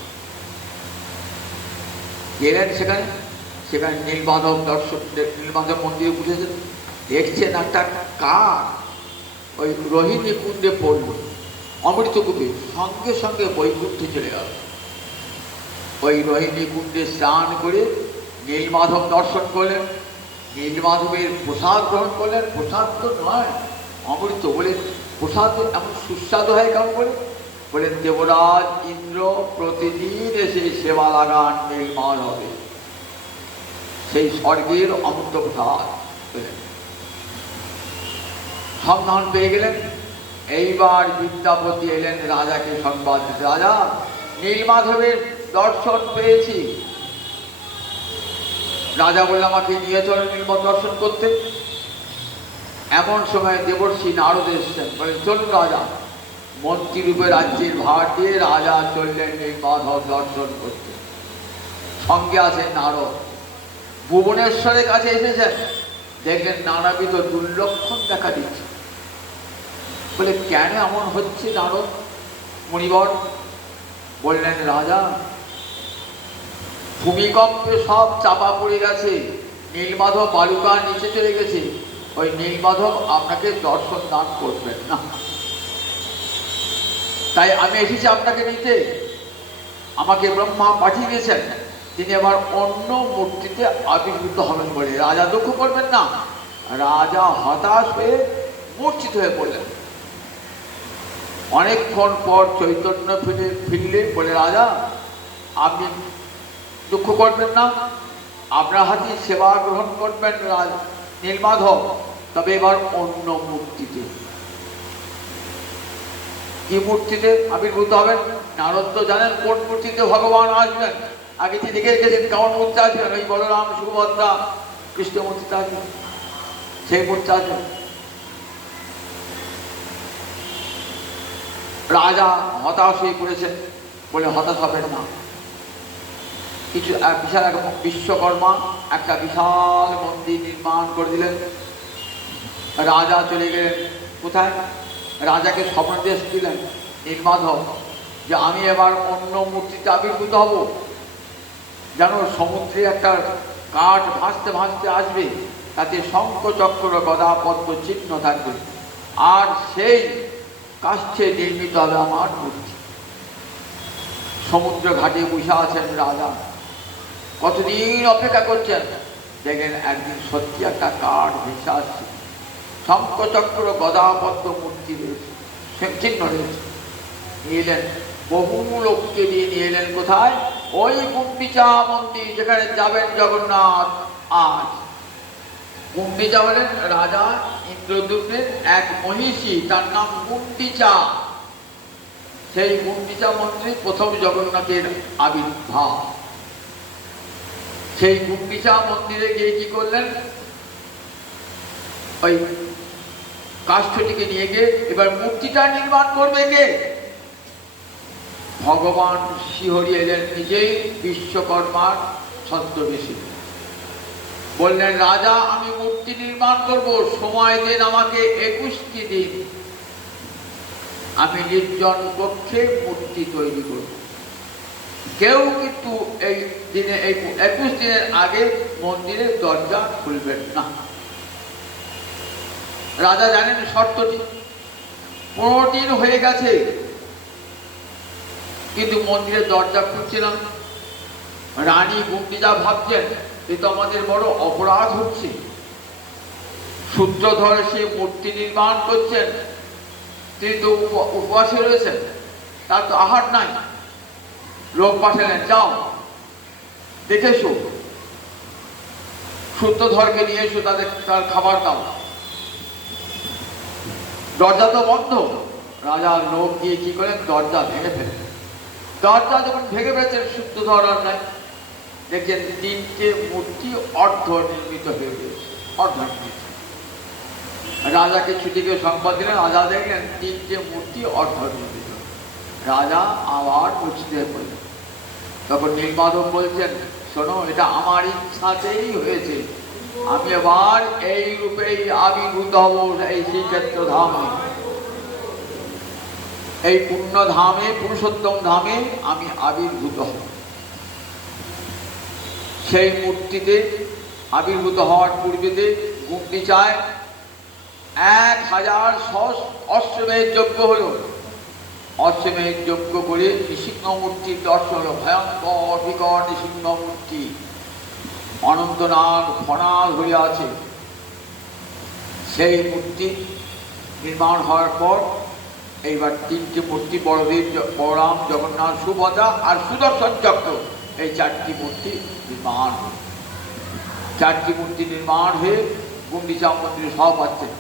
গেলেন সেখানে। সেখানে নীলমাধব দর্শন, নীলমাধব মন্দিরে উঠেছেন, দেখছেন একটা কাক ওই রোহিণী কুণ্ডে পড়ল, অমৃতকূপে, সঙ্গে সঙ্গে বৈকুণ্ঠে চলে গেল। ওই রোহিণী কুণ্ডে স্নান করে নীলমাধব দর্শন করলেন, নীলমাধবের প্রসাদ গ্রহণ করলেন। প্রসাদ তো নয়, অমৃত। বলে, প্রসাদ এমন সুস্বাদু হয় কেমন করে? বলেন, দেবরাজ ইন্দ্র প্রতিদিন এসে সেবা লাগান নীলমাধবে, সেই স্বর্গের অমৃত প্রসাদ। সন্ধান পেয়ে গেলেন। এইবার বিদ্যাপতি এলেন রাজাকে সংবাদ দিতে, রাজা, নীলমাধবের দর্শন পেয়েছি। রাজা বলল, আমাকে নিয়ে চলেন নীলমাধব দর্শন করতে। এমন সময় দেবর্ষি নারদ এসছেন। বলেন, চলুন রাজা। মন্ত্রী রূপে রাজ্যের ভার দিয়ে রাজা চললেন নীলমাধব দর্শন করতে। সঙ্গে আছেন নারদ। ভুবনেশ্বরের কাছে এসেছেন, দেখলেন নানাবিধ দুর্লক্ষণ দেখা দিচ্ছে। বলে, কেন এমন হচ্ছে নারদ? মুনিবর বললেন, রাজা ভূমিকম্পে সব চাপা পড়ে গেছে, নীলমাধব বালুকা নিচে চলে গেছে, ওই নীলমাধব আপনাকে দর্শন দান করবেন না, তাই আমি এসেছি আপনাকে নিতে। আমাকে ব্রহ্মা পাঠিয়ে দিয়েছেন, তিনি আবার অন্য মূর্তিতে আবির্ভূত হবেন বলে। রাজা দুঃখ করবেন না। রাজা হতাশ হয়ে মূর্ছিত হয়ে পড়লেন। অনেকক্ষণ পর চৈতন্য ফিরলে বলে, রাজা আপনি দুঃখ করবেন না, আপনার হাতে সেবা গ্রহণ করবেন নীলমাধব, তবে এবার অন্য মূর্তিতে। কি মূর্তিতে আবির্ভূত হবেন? নারদ তো জানেন কোন মূর্তিতে ভগবান আসবেন, আগে তিনি দেখে গেছেন কেমন মূর্তি আসবেন। ওই বলরাম সুভদ্রা কৃষ্ণ মূর্তিতে আসবেন, সেই মূর্তি আসবেন। রাজা হতাশ হয়ে পড়েছেন, বলে হতাশ হবেন না। কিছু বিশাল এক বিশ্বকর্মা একটা বিশাল মন্দির নির্মাণ করে দিলেন। রাজা চলে গেলেন কোথায়? রাজাকে স্বপ্নদেশ দিলেন নীলমাধব যে আমি এবার অন্য মূর্তিতে আবির্ভূত হব। যেন সমুদ্রে একটা কাঠ ভাসতে ভাসতে আসবে, তাতে শঙ্খ চক্র গদা পদ্ম চিহ্ন থাকবে, আর সেই কাষ্ঠে নির্মিত হবে আমার মূর্তি। সমুদ্র ঘাটে বসে আছেন রাজা, কতদিন অপেক্ষা করছেন। দেখেন একদিন সত্যি একটা কাঠ ভেসে আসছে, শঙ্খ চক্র গদা পদ্ম মূর্তি রয়েছে, চিহ্ন রয়েছে। নিয়ে এলেন, বহু লোককে নিয়ে নিয়ে এলেন কোথায়? ওই গুন্ডিচা মন্দির যেখানে যাবেন জগন্নাথ আজ। গুন্ডিচা বলেন রাজা ইন্দ্রদ্যুম্নের এক মহিষী, তার নাম গুন্ডিচা। সেই গুন্ডিচা মন্দিরে প্রথম জগন্নাথের আবির্ভাব। সেই গুন্ডিচা মন্দিরে গিয়ে কি করলেন? ওই কাষ্ঠটিকে নিয়ে গিয়ে এবার মূর্তিটা নির্মাণ করবে কে? ভগবান শ্রীহরি এলেন নিজেই বিশ্বকর্মার ছদ্মবেশে। বললেন, রাজা আমি মূর্তি নির্মাণ করব, সময় দিন আমাকে 21টি দিন, আমি নির্জন কক্ষে মূর্তি তৈরি করব। কেউ কিন্তু এই দিনে এই 21 দিনের আগে মন্দিরের দরজা খুলবেন না। রাজা জানেন শর্তটি। 15 দিন হয়ে গেছে, কিন্তু মন্দিরের দরজা খুলছে না। রানী গুন্ডিচা ভাবছেন এ তো আমাদের বড় অপরাধ হচ্ছে। সূত্রধর সে মূর্তি নির্মাণ করছেন, তিনি তো উপবাসে রয়েছেন, তার তো আহার নাই। লোক পাঠালেন, যাও দেখে এসো, সূত্রধরকে নিয়ে এসো, তার খাবার দাও। দরজা তো বন্ধ। রাজার লোক গিয়ে কি করেন? দরজা ভেঙে ফেলেন। দরজা যখন ভেঙে ফেলেছেন, সূত্রধর আর নাই। দেখছেন 3টে মূর্তি অর্ধ নির্মিত হয়ে গেছে, অর্ধ নির্মিত। রাজাকে ছুটি করে সংবাদ দিলেন, রাজা দেখলেন 3টে মূর্তি অর্ধ নির্মিত। রাজা আবার মুছিতে পড়লেন। তখন নীলমাধব বলছেন, শোনো, এটা আমার ইচ্ছাতেই হয়েছে, আমি এবার এই রূপেই আবির্ভূত হব এই শ্রীক্ষেত্র ধামে, এই পুণ্য ধামে, পুরুষোত্তম ধামে আমি আবির্ভূত হব। সেই মূর্তিতে আবির্ভূত হওয়ার পূর্বেতে গুন্ডিচায় 1000 অশ্বমেধ যজ্ঞ হলো। অশ্বমেধ যজ্ঞ করে নৃসিংহ মূর্তির দর্শন হলো। ভয়ঙ্কর বিকট নৃসিংহ মূর্তি, অনন্তনাগ ফণাল হয়ে আছে। সেই মূর্তি নির্মাণ হওয়ার পর এইবার 3টে মূর্তি, বড়দেব, বলরাম, জগন্নাথ, সুভদ্রা আর সুদর্শন চক্র, এই 4টি মূর্তি নির্মাণ হল। 4টি মূর্তি নির্মাণ হয়ে গুন্ডিচা মন্দিরে সব পাচ্ছেন।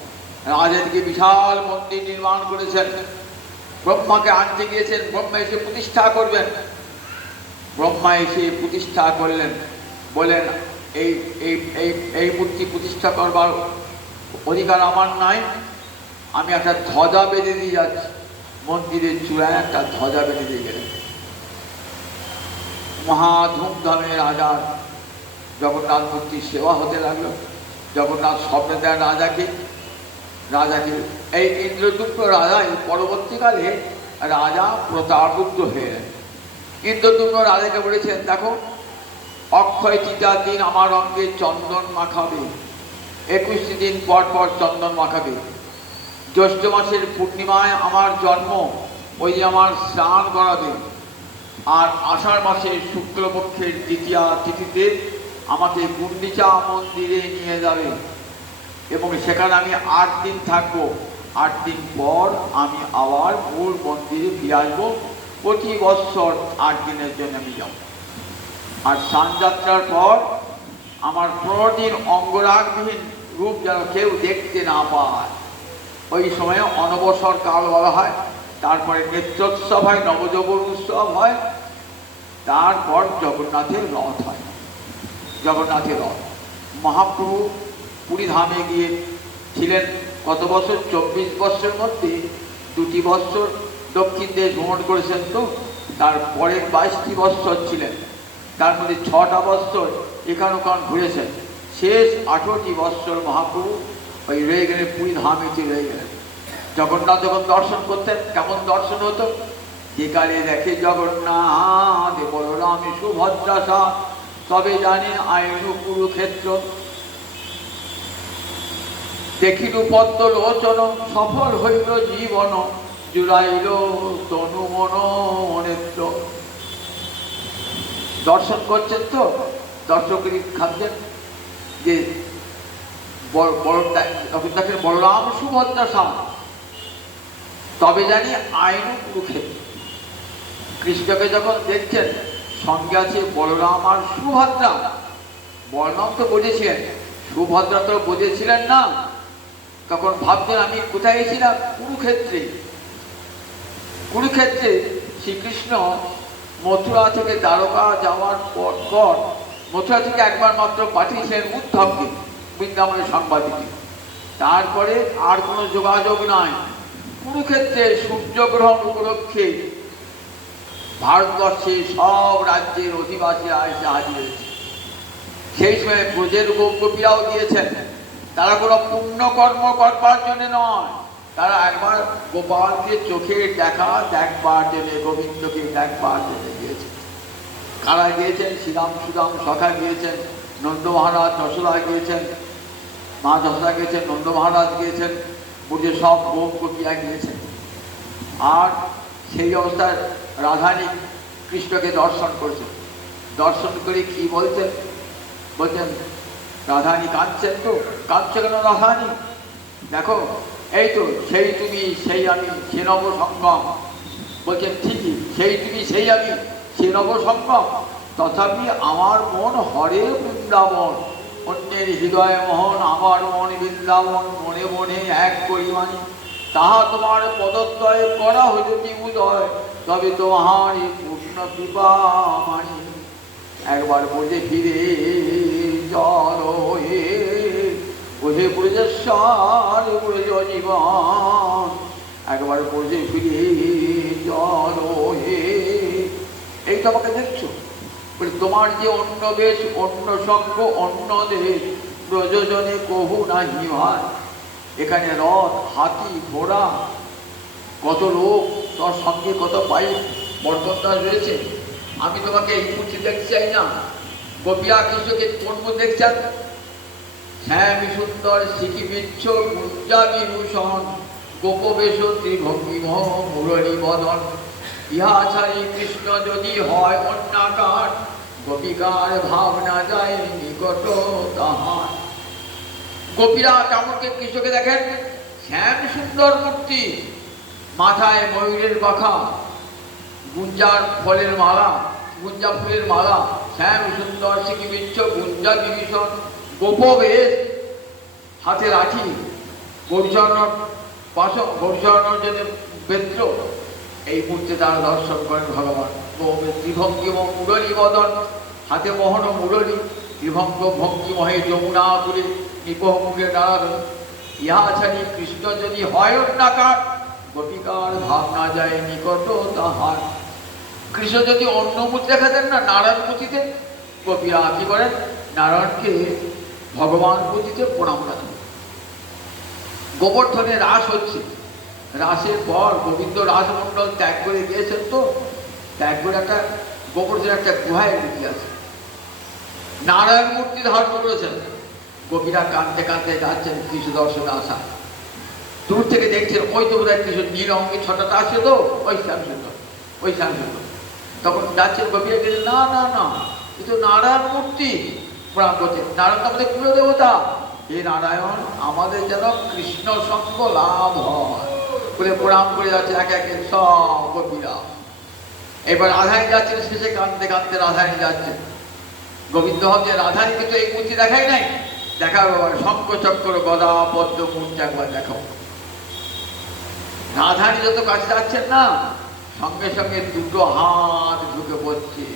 রাজাদিকে বিশাল মন্দির নির্মাণ করেছেন। ব্রহ্মাকে আনতে গিয়েছেন, ব্রহ্মা এসে প্রতিষ্ঠা করবেন। ব্রহ্মা এসে প্রতিষ্ঠা করলেন, বলেন এই এই এই এই মূর্তি প্রতিষ্ঠা করবার অধিকার আমার নাই, আমি একটা ধ্বজা বেঁধে দিয়ে যাচ্ছি। মন্দিরের চূড়ায় একটা ধ্বজা বেঁধে দিয়ে গেলেন। মহা ধুমধামে রাজার জগন্নাথ মূর্তির সেবা হতে লাগলো। জগন্নাথ স্বপ্নে দেন রাজাকে। এই ইন্দ্রদুপ্ত রাজাই পরবর্তীকালে রাজা প্রতারুদ্ধ হয়ে গেলেন। ইন্দ্রদ্যুম্ন রাজাকে বলেছেন, দেখো, অক্ষয় তৃতীয়ার দিন আমার অঙ্গে চন্দন মাখাবে, 21 দিন পর পর চন্দন মাখাবে। জ্যৈষ্ঠ মাসের পূর্ণিমায় আমার জন্ম, ওই আমার স্নান করাবে। আর আষাঢ় মাসের শুক্লপক্ষের দ্বিতীয়া তিথিতে আমাকে গুন্ডিচা মন্দিরে নিয়ে যাবে এবং সেখানে আমি 8 দিন থাকবো। 8 দিন পর আমি আবার মূল মন্দিরে ফিরে আসবো। প্রতি বৎসর 8 দিনের জন্য আমি যাব। আর স্নানযাত্রার পর আমার 15 দিন অঙ্গরাগবিহীন রূপ যেন কেউ দেখতে না পায়। ওই সময়ে অনবসর কাল বলা হয়। তারপরে নেত্রোৎসব হয়, নবযৌবন উৎসব হয়, তারপর জগন্নাথের রথ হয়। জগন্নাথের রথ মহাপ্রভু পুরী ধামে গিয়ে ছিলেন কত বছর? 24 বৎসরের মধ্যে 2টি বৎসর দক্ষিণ দেশ ভ্রমণ করেছেন। তো তারপরে 22টি বৎসর ছিলেন, তার মধ্যে 6টা বৎসর এখান ওখান ঘুরেছেন। শেষ 18টি বৎসর মহাপ্রভু ওই রয়ে গেলেন, পুরী ধামেতে রয়ে গেলেন। জগন্নাথ যখন দর্শন করতেন, কেমন দর্শন হতো? যেকালে দেখে জগন্নাথ বলরাম সুভদ্রা সা, তবে জানে আইনু কুরুক্ষেত্র। দেখিল পদ্ম লোচন, সফল হইল জীবন, জুড়াইল তনু মন নেত্র। দর্শন করছেন তো, দর্শকের খাচ্ছেন যে দেখেন বলরাম সুভদ্রা সা, তবে জানি আইন কুরুক্ষেত্র। কৃষ্ণকে যখন দেখছেন সঙ্গে আছে বলরাম আর সুভদ্রা। বলরাম তো বুঝেছিলেন, সুভদ্রা তো বুঝেছিলেন না। তখন ভাবছেন আমি কোথায় এসেছিলাম? কুরুক্ষেত্রে। কুরুক্ষেত্রে শ্রীকৃষ্ণ মথুরা থেকে দ্বারকা যাওয়ার পর মথুরা থেকে একবার মাত্র পাঠিয়েছিলেন উদ্ধবকে, বৃন্দাবনের সাংবাদিকে। তারপরে আর কোনো যোগাযোগ নাই। কুরুক্ষেত্রে সূর্যগ্রহণ উপলক্ষে ভারতবর্ষে সব রাজ্যের অধিবাসীরা এসে হাজির হয়েছে। সেই সময় ব্রজের গোপীরাও দিয়েছেন। তারা কোনো পুণ্যকর্ম করবার জন্য নয়, তারা একবার গোপালকে চোখে দেখবার জন্য, গোবিন্দকে দেখবার জন্য গিয়েছেন। কারা গিয়েছেন? শ্রীরাম সুদাম সখা গিয়েছেন, নন্দ মহারাজ যশোদা গিয়েছেন, মা যশোদা গিয়েছেন, নন্দ মহারাজ গিয়েছেন, ব্রজে সব গোপীরা গিয়েছেন। আর সেই অবস্থায় রাধানী কৃষ্ণকে দর্শন করেছেন। দর্শন করে কি বলছেন? বলছেন রাধানী কাঁদছেন। তো কাঁদছে কেন রাধানী? দেখো, এই তো সেই তুমি সেই আমি, সে নব সঙ্গম। বলছেন ঠিকই, সেই তুমি সেই আমি, সে নব সঙ্গম। তথাপি আমার মন হরে বৃন্দাবন, অন্যের হৃদয় মোহন, আমার মন বৃন্দাবন, মনে মনে এক পরিমাণী। তাহা তোমার পদদ্বয়ে করা হইতে উদয়, তবে তোমার পূর্ণ কৃপা মানি। একবার বলে ফিরে চল ওহে ব্রজেশ্বর ব্রজ জীবন, একবার বলে ফিরে চল হে। এই তো আমাকে দেখছো, বলে তোমার যে অন্য বেশ, অন্য সঙ্গ, অন্য দেশ, ব্রজজনে কহু নাহি ভাই। এখানে রথ, হাতি, ঘোড়া, কত লোক, তোর সঙ্গে কত বাইক বর্তমান রয়েছে। আমি তোমাকে এই মূর্তি দেখতে চাই না। গোপিয়া কৃষ্ণকে কোন মধ্যে দেখছেন? শ্যাম সুন্দর সিকি বিচ্ছ গুঞ্জা বিভূষণ, গোপবেশ ত্রিভঙ্গিম মুরলী বদন। ইহা ছাড়ি কৃষ্ণ যদি হয় অন্যাকার, গোপিকার ভাবনা যায় নিকট তাহার। গোপীরা কেমনকে কৃষ্ণকে দেখেন? শ্যাম সুন্দর মূর্তি, মাথায় ময়ূরের পাখা, গুঞ্জার ফলের মালা, গুঞ্জা ফুলের মালা, শ্যাম সুন্দর সিকি বিচ্ছ গুঞ্জা বিভীষণ, গোপবেশ, হাতে লাঠি, গৌরচরণ পাশক, গৌরচরণ যেন বেত্র। এই মূর্তি তারা দর্শন করেন ভগবান। ত্রিভঙ্গিম মুরলী বদন, হাতে মোহন মুরলী, ত্রিভঙ্গ ভঙ্গিমহে যমুনা তুলে নিপহ মুখে দাঁড়াবেন। ইহা ছাড়ি কৃষ্ণ যদি হয় অন্যাকার, গোপিকার ভাবনা যায় নিকট তাহার। কৃষ্ণ যদি অন্য মূর্তি দেখাতেন না, নারায়ণ মূর্তিতে, গোপীরা কি করেন? নারায়ণকে ভগবান মূর্তিতে প্রণাম করেন। গোবর্ধনে রাস হচ্ছে, রাসের পর গোবিন্দ রাসমণ্ডল ত্যাগ করে গিয়েছেন, তো ত্যাগ করে একটা গোবর্ধন একটা গুহায় লুকিয়ে আছে, নারায়ণ মূর্তি ধারণ করেছেন। গোপীরা কাঁদতে কাঁদতে যাচ্ছেন কৃষ্ণ দর্শনে আসা, দূর থেকে দেখছেন ওই তো বোধহয় কৃষ্ণ নীল অঙ্গি ছটাটা আসছে, তো ওই শ্যামসুন্দর, ওই শ্যামসুন্দর। তখন যাচ্ছেন গোপীরা গেলেন, না না না, এ তো নারায়ণ মূর্তি। প্রণাম করছেন, নারায়ণ তো আমাদের কুল দেবতা, হে নারায়ণ আমাদের যেন কৃষ্ণ সঙ্গ লাভ হয় বলে প্রণাম করে যাচ্ছে এক এক সব গোপীরা। এবার রাধারানী যাচ্ছেন, শেষে কাঁদতে কাঁদতে রাধারানী যাচ্ছেন। গোবিন্দ ভাবছে রাধারানীকে তো এই মূর্তি দেখাই নাই, দেখাও বাবা, শঙ্খ চক্র গদা পদ্ম মূর্তি একবার দেখাও। রাধারানী যত কাছে যাচ্ছেন না, সঙ্গে সঙ্গে দুটো হাত ঢুকে পড়ছে।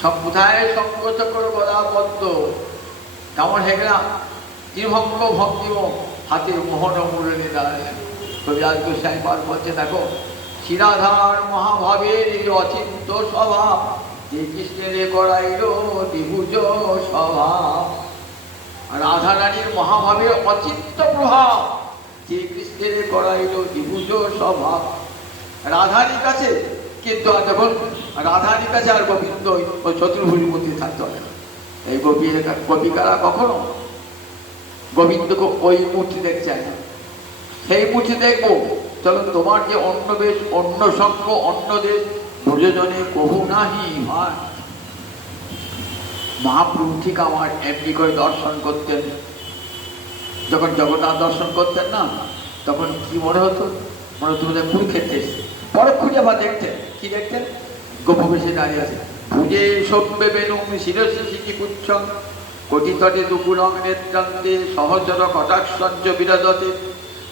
সব কোথায় শঙ্খ চক্র গদা পদ্ম, কেমন হয়ে গেলাম ত্রিভঙ্গ ভঙ্গিম হাতের মোহন মুরলী দাঁড়ায়। কবিরাজ গোস্বামী পাঠ বলছে, দেখো শিরাধার মহাভাবের এই অচিন্ত স্বভাব, যে কৃষ্ণের করাইল দ্বিভুজ স্বভাব। রাধারানীর মহাভাবের অচিন্ত প্রভাব, যে কৃষ্ণের করাইল দ্বিভুজ স্বভাব। রাধারানীর কাছে কিন্তু যখন রাধারানীর কাছে আর গোবিন্দ ওই চতুর্ভুজের মধ্যে থাকতে হবে না। এই গোপিকারা কখনো গোবিন্দকে ওই মূর্তি দেখতে চায় না, সেই মূর্তি দেখবো। চলো তোমার যে অন্য বেশ, অন্য সঙ্গ, অন্য দেশ, প্রয়োজনে কহু নাহি হয়। মহাপ্রভু ঠিক আমার এমনি করে দর্শন করতেন। যখন জগন্নাথ দর্শন করতেন না, তখন কি মনে হতো, মনে হতো বোধহয় কুরুক্ষেত্রে এসে পরক্ষণে আবার দেখতেন। কি দেখতেন? গোপবেশে দাঁড়িয়ে আছে, ভুজে সব্যে বেনু শিরসে শিখি পুচ্ছ, কোটি তটে দুকুরং নেত্রান্তে সহচর কটাক্ষঞ্চ বিরাজতে,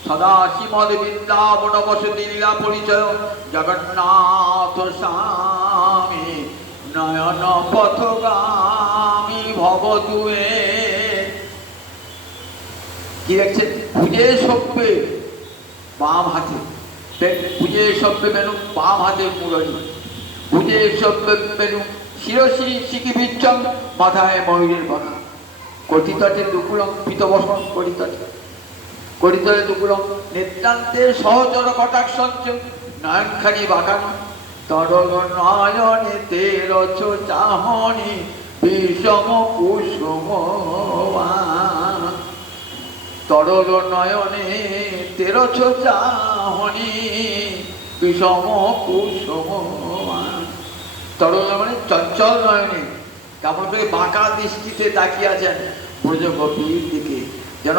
সদা শ্রীমদ বৃন্দাবন বসতি লীলা পরিচয়, জগন্নাথ স্বামী নয়ন পথগামী ভবতুয়ে। কি দেখছেন? ভুজে সব্যে, বাম হাতে ভুজে সব্যে বেনু, বাম হাতে মুরলী, ভুজে সব্যে বেনু শিরসি শিখি বিচ্ছং, মাথায় ময়ূরের বানা, কটিতটে দুকুরং পিতবসন, কটিতটে দুকুরং নেত্রান্তে সহচর কটাক্ষঞ্চ, নয়নখানি বাঁকানো, তরল নয়নে তেরছ চাহনি বিষম কুসুম, তরল নয়নে তেরছ চাহনি বিষম কুসুম। তরল মানে চঞ্চল নয়নে, কেমন করে বাঁকা দৃষ্টিতে তাকিয়ে আছেন ব্রজ গোপীর দিকে, যেন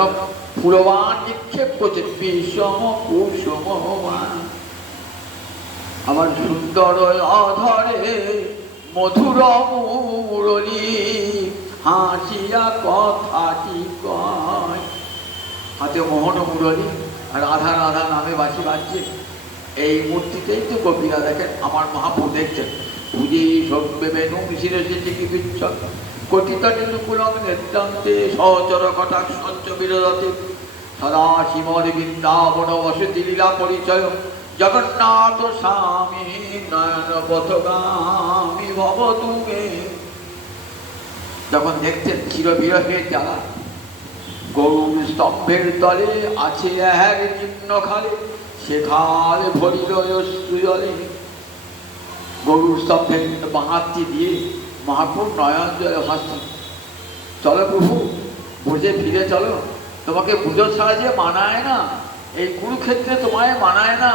ফুলবান নিক্ষেপ করছেন বিষম কুসুম। আমার সুন্দর অধরে মধুর মুরলী, হাসিয়া কথাটি কয়। হাতে মোহন মুরলী, রাধা রাধা নামে বাঁশি বাজছে। এই মূর্তিতেই তো গোপীরা দেখেন আমার মহাপ্রভু দেখছেন। ভুজে সব্যে বেনু শিরসে শিখি বিচ্ছং, কোটি তটে দুকুরং নেত্রান্তে সহচর কটাক্ষঞ্চ বিরাজতে, সদা শ্রীমদ বৃন্দাবন বসতি লীলা পরিচয়, জগন্নাথ স্বামী নয়ন পথগামী ভবতুমে। যখন দেখছেন চিরবিরহের জ্বালা, গরুর স্তম্ভের তলে আছে এক নিম্ন খালে, সে খাল ভরিল অশ্রু জলে। গরুর স্তম্ভের বাঁহাতটি দিয়ে মহাপ্রভু নয়ন জলে ভাসছেন। চলো প্রভু, বুঝে ফিরে চলো, তোমাকে পুজো ছাড়া যে মানায় না, এই কুরুক্ষেত্রে তোমায় মানায় না।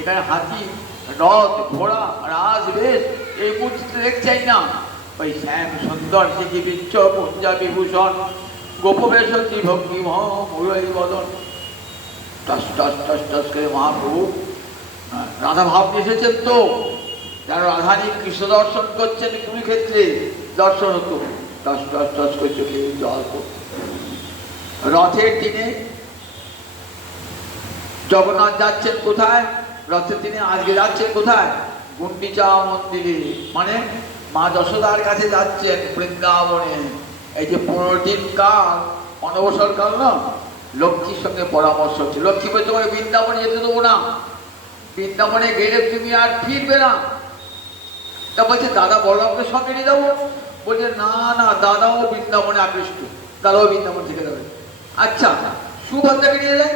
এখানে হাতি, রথ, ঘোড়া, রাজবেশ, এই মূর্তিতে দেখতে চাই না। ওই শ্যাম সুন্দর শিখি বিচ্ছ পঞ্জা বিভূষণ, গোপবেশ ত্রিভঙ্গিম মুরলী বদন। টস টস টস টস করে মহাপ্রভু রাধা ভাব এসেছেন, তো যারা রাধানী কৃষ্ণ দর্শন করছেন কুরুক্ষেত্রে দর্শন হতো, টস টস টস করে চোখে জল করত। রথের দিনে জগন্নাথ যাচ্ছেন কোথায়? রথের দিনে আজকে যাচ্ছেন কোথায়? গুন্ডিচা মন্দিরে, মানে মা যশোদার কাছে যাচ্ছেন বৃন্দাবনে। এই যে 15 দিন কাল অনবসর কাল না, লক্ষ্মীর সঙ্গে পরামর্শ হচ্ছে। লক্ষ্মী বলে তোমাকে বৃন্দাবনে যেতে দেবো না, বৃন্দাবনে গেলে তুমি আর ফিরবে না। তা বলছে দাদা বলরামকে সঙ্গে নিয়ে যাবো। বলছে না না, দাদাও বৃন্দাবনে আকৃষ্ট, দাদাও বৃন্দাবন থেকে যাবে। আচ্ছা সুভদ্রাকে নিয়ে যায়?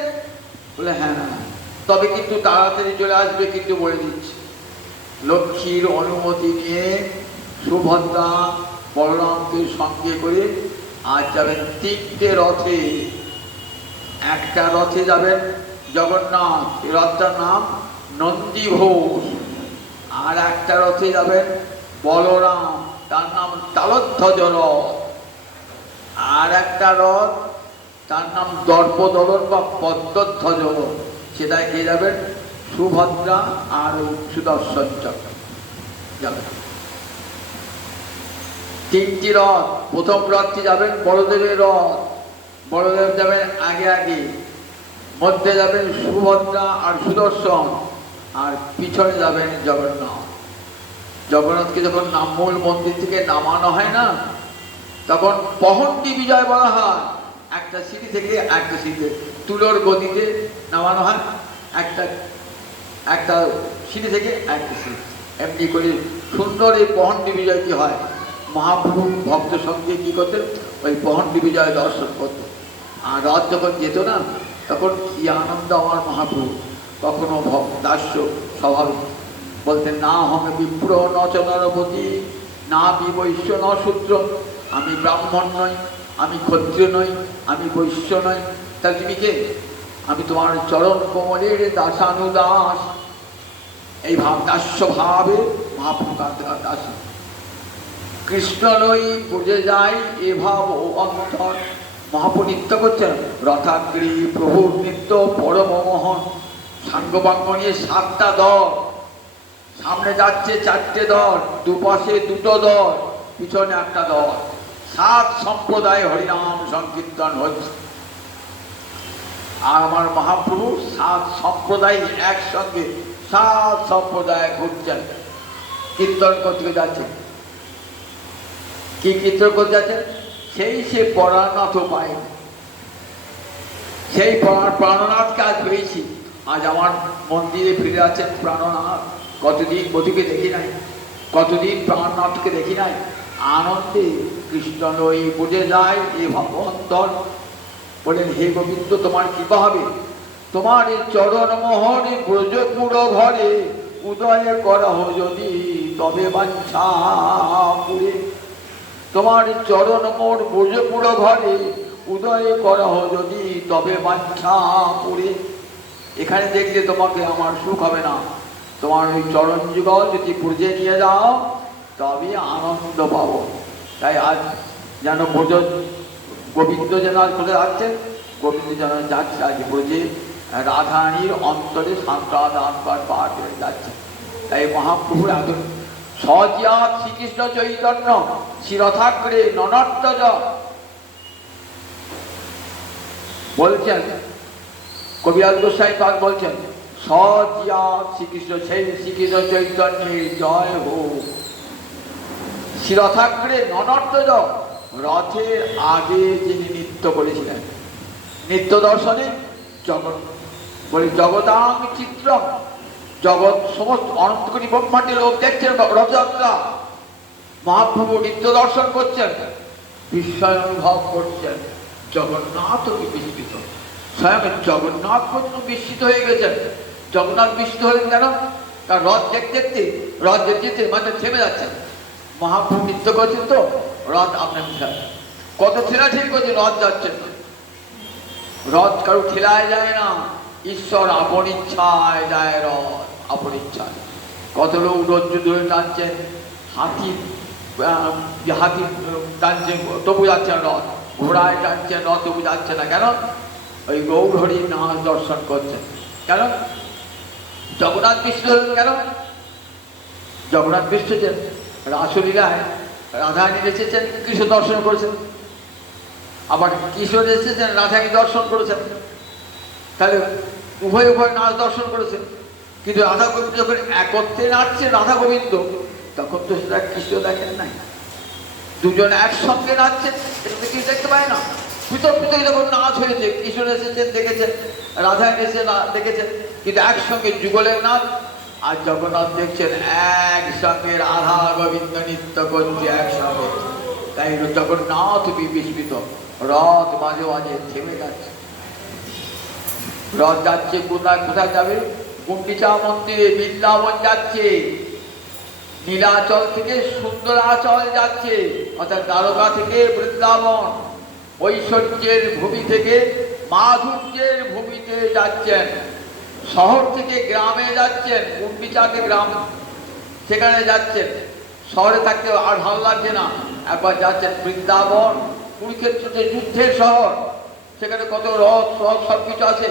বলে হ্যাঁ। তবে কিন্তু তাড়াতাড়ি চলে আসবে, কিন্তু বলে দিচ্ছি লক্ষ্মীর অনুমতি নিয়ে সুভদ্রা বলরামকে সঙ্গে করে আজ যাবেন 3টে রথে। একটা রথে যাবেন জগন্নাথ, এই রথটার নাম নন্দী ঘোষ। আর একটা রথে যাবেন বলরাম, তার নাম তালধ্বজ রথ। আর একটা রথ তার নাম দর্পদলন বা পদ্মধ্বজ রথ, সেটাই কে যাবেন সুভদ্রা আর সুদর্শন চক্র যাবেন। 3টি রথ। প্রথম রথটি যাবেন বড়দেবের রথ, বড়দেব যাবেন আগে আগে, মধ্যে যাবেন সুভদ্রা আর সুদর্শন, আর পিছনে যাবেন জগন্নাথ। জগন্নাথকে যখন মূল মন্দির থেকে নামানো হয় না, তখন পহণ্ডি বিজয় বলা হয়। একটা সিঁড়ি থেকে একটা সিঁড়িতে তুলোর গদিতে নামানো হয়, একটা একটা সিঁড়ি থেকে একটা সিঁড়ি, এমনি করে সুন্দর এই পহণ্ডি বিজয়টি হয়। মহাপ্রভু ভক্ত সঙ্গে কি করতেন, ওই পহণ্ডি বিজয় দর্শন করতেন। আর রথ যখন যেত না, তখন কি আনন্দ আমার মহাপ্রভু। কখনো দাস্য স্বভাব বলতেন, না হমে বিপ্র নচ নরপতি, না বিবৈশ্য ন শূদ্র। আমি ব্রাহ্মণ নই, আমি ক্ষত্রিয় নই, আমি বৈশ্য নই, তাহলে তুমি কে? আমি তোমার চরণ কোমলের দাসানুদাস। এই ভাব দাস্য ভাবে মহাপ্রভু কাঁদতে কাঁদতে আসেন। কৃষ্ণ লই বুঝে যায় এ ভাব ও অন্তর। মহাপ্রভু নৃত্য করছেন, রথাগ্রী প্রভুর নৃত্য পরম মোহন। সাঙ্গবাঙ্গ নিয়ে 7টা দল, সামনে যাচ্ছে 4টে দল, দুপাশে 2টো দল, পিছনে একটা দল। 7 সম্প্রদায় হরিনাম সংকীর্তন হচ্ছে। আর আমার মহাপ্রভু 7 সম্প্রদায় একসঙ্গে, 7 সম্প্রদায় ঘুরছেন, কীর্তন করতে যাচ্ছে। কি কীর্তন করতে যাচ্ছেন? সেই সে পরাণনাথ পায়, সেই প্রাণনাথকে আজ পেয়েছি। আজ আমার মন্দিরে ফিরে আছেন প্রাণনাথ। কতদিন বধূকে দেখি নাই, কতদিন প্রাণনাথকে দেখি নাই। আনন্দে কৃষ্ণ লই বুঝে যায় এ ভগবন্তর। বলেন, হে গোবিন্দ, তোমার কৃপা হবে, তোমার এই চরণ মোহনে ব্রজপুর ঘরে উদয় করহ যদি তবে বাঞ্ছা পুরে। তোমার চরণ মোর ব্রজপুর ঘরে উদয় করহ যদি তবে বাঞ্ছা পুরে। এখানে দেখলে তোমাকে আমার সুখ হবে না, তোমার ওই চরণ যুগল যদি ব্রজে নিয়ে যাও তবে আনন্দ পাবো। তাই আজ যেন ব্রজ গোবিন্দ যেন আজ কোথায় যাচ্ছেন, গোবিন্দ যেন যাচ্ছে আজ ব্রজে রাধারানীর অন্তরে সান্ত্বনা পাঠ করে যাচ্ছে। তাই মহাপ্রভু এত সজিয়াত শ্রীকৃষ্ণ চৈতন্য শিরথাগ্রে ননর্তজ বলছেন, কবিরাজ গোস্বামী পাদ বলছেন, সজিয়াত শ্রীকৃষ্ণ, সেই শ্রীকৃষ্ণ চৈতন্যের জয় হোক। শিরথাগ্রে ননর্তজ, রথের আগে যিনি নৃত্য করেছিলেন, নিত্য দর্শনে জগৎ বলি জগদাং চিত্রম, জগৎ সমস্ত অনন্ত কোটি ব্রহ্মাণ্ডের লোক দেখছেন রথযাত্রা। মহাপ্রভু নিত্য দর্শন করছেন, বিস্ময় অনুভব করছেন। জগন্নাথ বিস্মিত, স্বয়ং জগন্নাথ পর্যন্ত বিস্মিত হয়ে গেছেন। জগন্নাথ বিস্মিত হলেন কেন? তার রথ দেখতে দেখতে, রথ দেখতে দেখতে মানে থেমে যাচ্ছেন। মহাপ্রভু নৃত্য করছেন তো রথ আপনার কত ঠেলাঠেলি করছে, রথ যাচ্ছেন না। রথ কারো ঠেলায় যায় না, ঈশ্বর আপন ইচ্ছায় যায় রথ, আপন ইচ্ছায়। কত লোক রজ্জু ধরে টানছেন, হাতি হাতি টানছেন তবু যাচ্ছে না রথ, ঘোড়ায় টানছেন রথ তবু যাচ্ছে না। কেন? ওই গৌর হরির নাম দর্শন করছেন। কেন? জগন্নাথ বিষ্ণু হলেন কেন? জগন্নাথ বিষ্ণু রাসলীলায় রাধারানী এসেছেন, কৃষ্ণ দর্শন করেছেন, আবার কৃষ্ণ এসেছেন রাধারানী দর্শন করেছেন। তাহলে উভয় উভয় নাচ দর্শন করেছেন। কিন্তু রাধা গোবিন্দ যখন একত্রে নাচছে রাধা গোবিন্দ, তখন তো সেটা কৃষ্ণ দেখেন নাই। দুজন একসঙ্গে নাচছেন, এটা তো কিছু দেখতে পায় না। পৃথক পৃথক যখন নাচ হয়েছে, কৃষ্ণ এসেছেন দেখেছেন, রাধারানী এসে দেখেছেন, কিন্তু একসঙ্গে যুগলের নাচ। আর জগন্নাথ দেখছেন একসঙ্গে রাধা গোবিন্দ নৃত্য করছে একসঙ্গে। তাই জগন্নাথ বিস্মিত, রথ মাঝে মাঝে থেমে যাচ্ছে। রথ যাচ্ছে কোথায় কোথায় যাবে? গুন্ডিচা মন্দিরে, বৃন্দাবন যাচ্ছে, নীলাচল থেকে সুন্দরাচল যাচ্ছে, অর্থাৎ দ্বারকা থেকে বৃন্দাবন, ঐশ্বর্যের ভূমি থেকে মাধুর্যের ভূমিতে যাচ্ছেন। শহর থেকে গ্রামে যাচ্ছেন, গুন্ডিচাকে গ্রাম সেখানে যাচ্ছেন। শহরে থাকতে আর ভালো লাগছে না, একবার যাচ্ছেন বৃন্দাবন, কুরুক্ষেত্রে যুদ্ধের শহর, সেখানে কত রথ রথ সব কিছু আছে,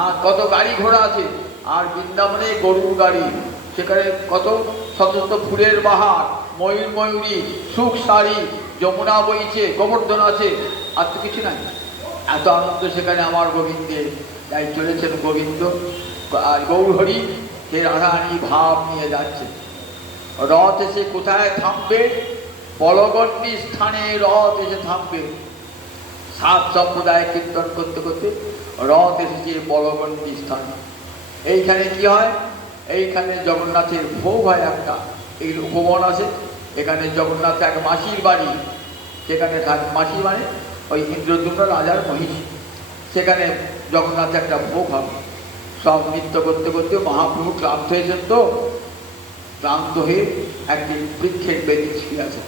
আর কত গাড়ি ঘোড়া আছে। আর বৃন্দাবনে গরুর গাড়ি, সেখানে কত শত শত ফুলের বাহার, ময়ূর ময়ূরী, সুখ শাড়ি, যমুনা বইছে, গোবর্ধন আছে, আর তো কিছু নাই। এত আনন্দ সেখানে আমার গোবিন্দে। তাই চলেছেন গোবিন্দ আর গৌরহরি, সে রাধারানী ভাব নিয়ে যাচ্ছে। রথ এসে কোথায় থামবে? বলগণ্ডী স্থানে রথ এসে থামবে। সাত সম্প্রদায় কীর্তন করতে করতে রথ এসেছে বলগণ্ডী স্থানে। এইখানে কি হয়? এইখানে জগন্নাথের ভোগ হয় একটা, এই উপবন আছে, এখানে জগন্নাথ এক মাসির বাড়ি, সেখানে মাসির বাড়ি ওই ইন্দ্রদ্যুম্ন রাজার মহিষ, সেখানে জগন্নাথ একটা ভোগ হবে। সব নৃত্য করতে করতে মহাপ্রভু ক্লান্ত হয়েছেন, তো ক্লান্ত হয়ে একটি বৃক্ষের বেদি ছিঁড়ে আছে।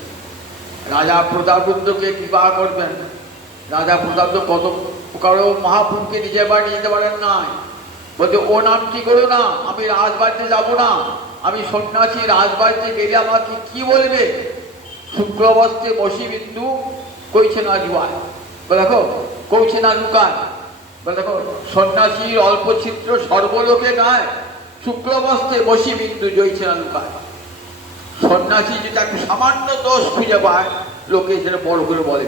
রাজা প্রতাপরুদ্রকে কৃপা করবেন। রাজা প্রতাপ কত কারো মহাপ্রভুকে নিজের বাড়ি নিয়ে যেতে পারেন না, বলতে ও নাম কি করো না, আমি রাজবাড়িতে যাব না, আমি সন্ন্যাসী, রাজবাড়িতে গেলে আমাকে কি বলবে? শুক্রবস্ত্রে বসি বিন্দু কইছে না জুয়ায়, দেখো কইছে না লুকায়, দেখো সন্ন্যাসীর অল্প চিত্র সর্বলোকে গায়, শুক্রবস্ত্রে বসি বিন্দু জয়ছে না লুকায়। সন্ন্যাসী যেটা সামান্য দোষ খুঁজে পায়, লোকে সেটা বড় করে বলে।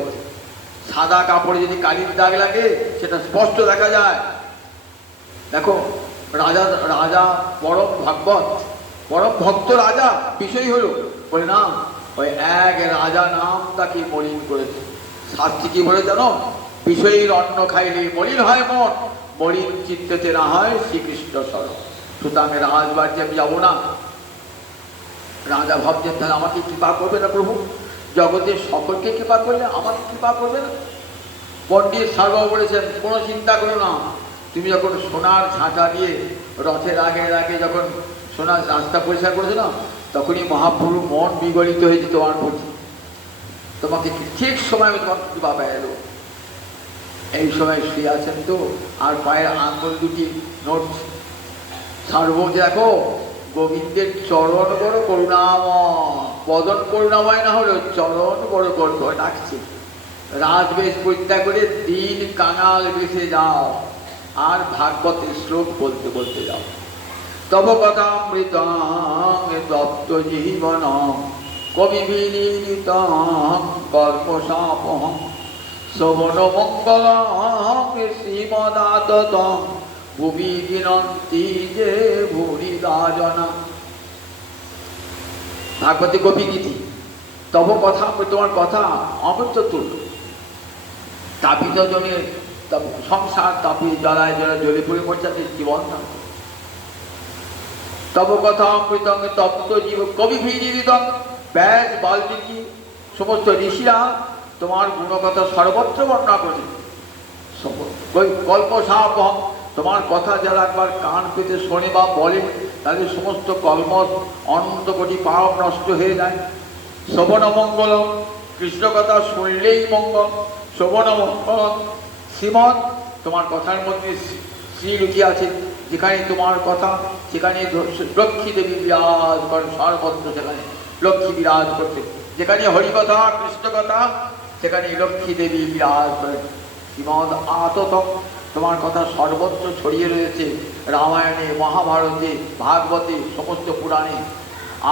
সাদা কাপড়ে যদি কালির দাগ লাগে সেটা স্পষ্ট দেখা যায়। দেখো রাজা রাজা পরম ভাগবত, পরম ভক্ত রাজা, বিষয় হলো বলে না, ওই এক রাজা নাম তাকে মলিন করেছে। শাস্তি কি বলে জানো? বিষয়ীর অন্ন খাইলে মলিন হয় মন, মলিন চিত্তেতে না হয় শ্রীকৃষ্ণ স্মরণ। সুতরাং রাজবাড়িতে আমি যাবো না। রাজা ভাবছেন তাহলে আমাকে কৃপা করবে না প্রভু? জগতের সকলকে কৃপা করলে আমাকে কৃপা করবে না? পণ্ডিত সার্বভৌম বলেছেন, কোনো চিন্তা করো না, তুমি যখন সোনার ছাঁটা দিয়ে রথের আগে আগে যখন সোনার রাস্তা পরিষ্কার করেছো না, তখনই মহাপ্রভু মন বিগলিত হয়েছে তোমার প্রতি। তোমাকে ঠিক সময় তোমাকে কৃপা পেয়ে এলো। এই সময় শুয়ে আছেন তো, আর পায়ের আঙ্গুল দুটি নড়ছে। সার্বভৌম দেখো গোবিন্দের চরণ বড় করুণাময়, বদন করুণাময় না হলেও চরণ বড় করুণ ডাকছে। রাজবেশ পরিত্যাগ করে দিন কাঙাল বেশে যাও, আর ভাগবতের শ্লোক বলতে বলতে যাও। তব কথামৃতং দপ্ত জীবন কবি বিনীতং কল্পসাপহং শ্রবণ মঙ্গলং শ্রীমদাততং ভূমি বিনন্তি যে ভূরিদা জনা। ভাগবতী কবি গীতি। তব কথা, তোমার কথা অমৃত তুল্য। তাপিত জনের সংসার তাপিয়ে জ্বালায় জ্বালায় জ্বলে পড়ে মরছে জীবন না। তব কথা অমৃতং তপ্ত জীব কবি ভিজিতং। ব্যাস বাল্মীকি সমস্ত ঋষিরা তোমার গুণকথা সর্বত্র বর্ণনা করেছে। কল্পসাপহং, তোমার কথা যারা একবার কান পেতে শোনে বা বলে, তাদের সমস্ত কর্ম অনন্ত কোটি পাপ নষ্ট হয়ে যায়। শ্রবণ মঙ্গলম, কৃষ্ণ কথা শুনলেই মঙ্গল। শ্রবণ মঙ্গলম শ্রীমৎ, তোমার কথার মধ্যে শ্রী লুকিয়ে আছে। যেখানে তোমার কথা সেখানে লক্ষ্মী দেবী বিরাজ করেন সর্বত্র, সেখানে লক্ষ্মী বিরাজ করতে। যেখানে হরিকথা কৃষ্ণ কথা সেখানে লক্ষ্মী দেবী বিরাজ করেন। শ্রীমদ আততম, তোমার কথা সর্বত্র ছড়িয়ে রয়েছে, রামায়ণে, মহাভারতে, ভাগবতে, সমস্ত পুরাণে।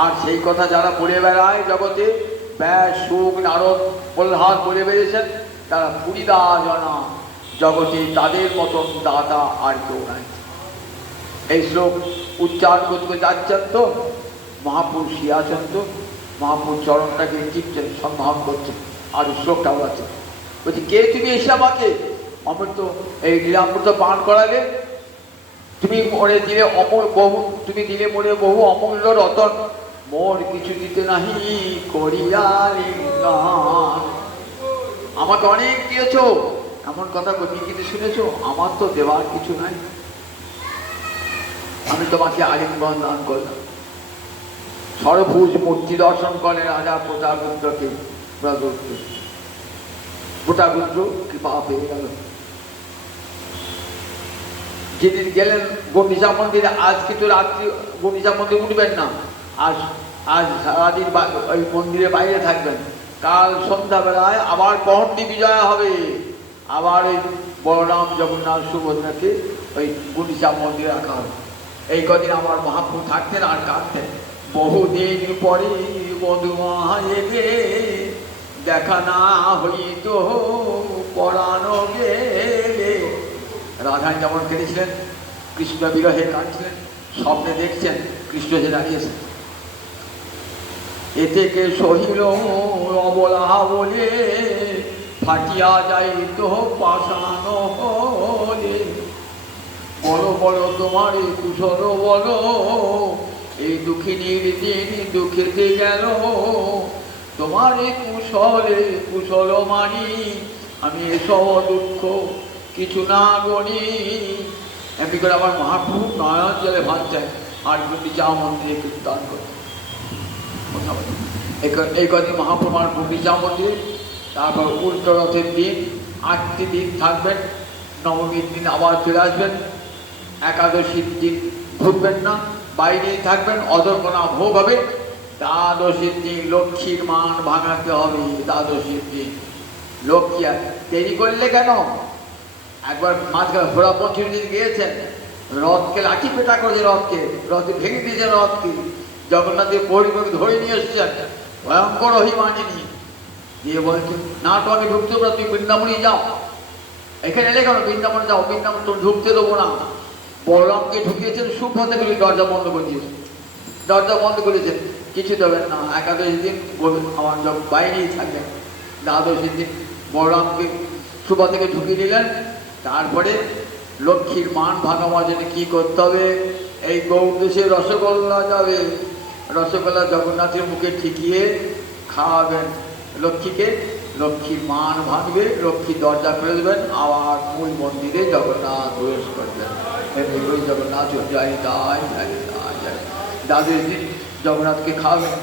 আর সেই কথা যারা বলে বেড়ায় জগতে, ব্যাস, শুক, নারদ, প্রহ্লাদ বলে বেরিয়েছেন, তারা পুরীদা জনা, জগতে তাদের মতন দাতা আর কেউ নাই। এই শ্লোক উচ্চারণ করতে যাচ্ছেন তো মহাপুরুষ আছেন, তো মহাপুর চরণটাকে টিপছেন, সম্ভাবন করছেন, আর শ্লোকটাও আছে। বলছি, কে তুমি এসে আমাকে অমৃত এই লীলামৃত পান করালে? তুমি মরে দিলে অমূল বহু, তুমি দিলে মরে বহু অমূল্য রতন, মোর কিছু দিতে নাহি করিয়া লিঙ্গন। আমাকে অনেক দিয়েছ, এমন কথা কবি কিন্তু শুনেছো, আমার তো দেওয়ার কিছু নাই, আমি তোমাকে আলিঙ্গন দান করলাম। সরভুজ মূর্তি দর্শন করে রাজা প্রতাপরুদ্রকে, প্রতাপরুদ্র কৃপা পেয়ে গেল। যেদিন গেলেন গুন্ডিচা মন্দিরে, আজ কিন্তু রাত্রি গুন্ডিচা মন্দিরে উঠবেন না, আজ সারাদিন ওই মন্দিরের বাইরে থাকবেন। কাল সন্ধ্যাবেলায় আবার পহন্ডি বিজয়া হবে, আবার ওই বলরাম জগন্নাথ সুভদ্রাকে ওই গুন্ডিচা মন্দিরে রাখা হবে। এই কদিন আমার মহাপ্রভু থাকতেন আর কাঁদতেন, বহুদিন পরে বধুমায়ে দেখা না হইত পরানো গেলে। রাধাই যেমন কেঁদেছিলেন, কৃষ্ণ বিরহে কাঁদছিলেন, স্বপ্নে দেখছেন কৃষ্ণ যে দাঁড়িয়েছেন। এ থেকে সহিল অবলা বলে ফাটিয়া যাইত পাষাণ হলে। বলো বলো তোমার কুশল বলো, এই দুঃখিনীর দিন দুঃখেতে গেল। তোমার কুশলে কুশল মানি, আমি এসব দুঃখ কিছু না গণি। এমনি করে আমার মহাপ্রভু নয়ন জলে ভাবছেন আর গুন্ডিচা মন্দিরে কীর্তন করে। এই কদিন মহাপ্রভু আর গুন্ডিচা মন্দিরে, তারপর উল্টো রথের দিন 8টি দিন থাকবেন, নবমীর দিন আবার চলে আসবেন। একাদশীর দিন ঘুরবেন না, বাইরেই থাকবেন, অদর্পণা ভোগ হবে। দ্বাদশীর দিন লক্ষ্মীর মান ভাঙাতে হবে। দ্বাদশীর দিন লক্ষ্মী, দেরি করলে কেন? একবার মাঝখানে ঘোড়া পঞ্চমীর দিন গিয়েছেন, রথকে লাঠি পেটা করেছে, রথে ভেঙে দিয়েছে রথকে। জগন্নাথের পরিবারকে ধরে নিয়ে এসছেন, ভয়ঙ্কর অভিমানিনী দিয়ে বলছেন না, তো আমি ঢুকতে পারো, তুই বৃন্দাবনে যাও। এখানে এলে কেন? বৃন্দাবনে যাও, বৃন্দাবন তো ঢুকতে দেবো না। বলরামকে ঢুকিয়েছেন, সুভদ্রাকে দরজা বন্ধ করে দিয়েছেন, দরজা বন্ধ করেছেন, কিছু দেবেন না। একাদশী দিন বলবেন আমার সব বাইরেই থাকবেন। দ্বাদশীর দিন বলরামকে সুভদ্রাকে ঢুকিয়ে দিলেন। তারপরে লক্ষ্মীর মান ভাঙাবার জন্য কী করতে হবে? এই গৌড় দেশে রসগোল্লা যাবে, রসগোল্লা জগন্নাথের মুখে ঠিকিয়ে খাওয়াবেন লক্ষ্মীকে। লক্ষ্মীর মান ভাঙবে, লক্ষ্মী দরজা ফেলে দেবেন, আবার মূল মন্দিরে জগন্নাথ প্রবেশ করবেন। জগন্নাথ জয় জয় জয় জয় জয়। দ্বাদশ দিন জগন্নাথকে খাওয়াবেন,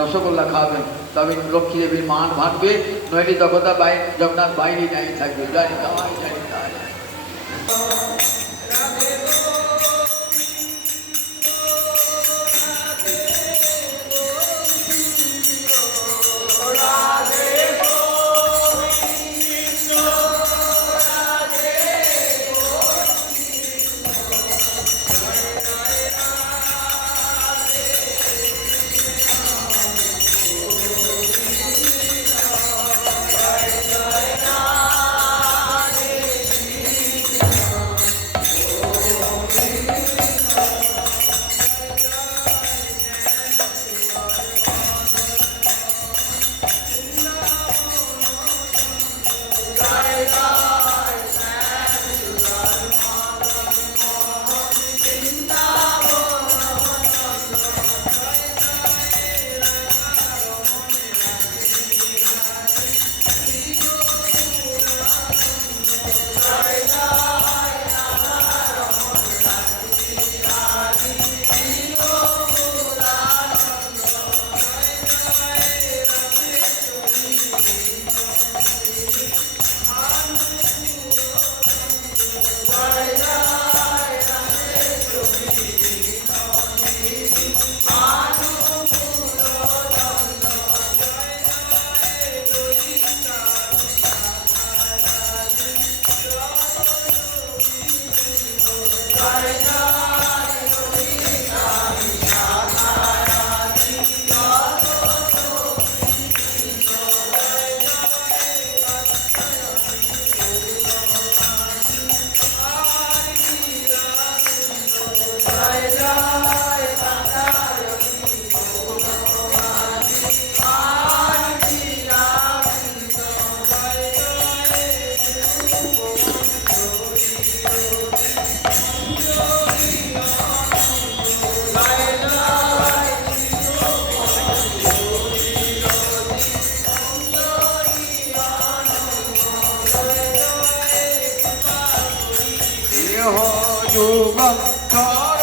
রসগোল্লা খাওয়াবেন, তবে লক্ষ্মী দেবীর মান ভাঙবে, নইলে জগন্নাথ বাইরে দাঁড়িয়ে থাকবে। জয় জয় জয় জয়। দেহ যুগম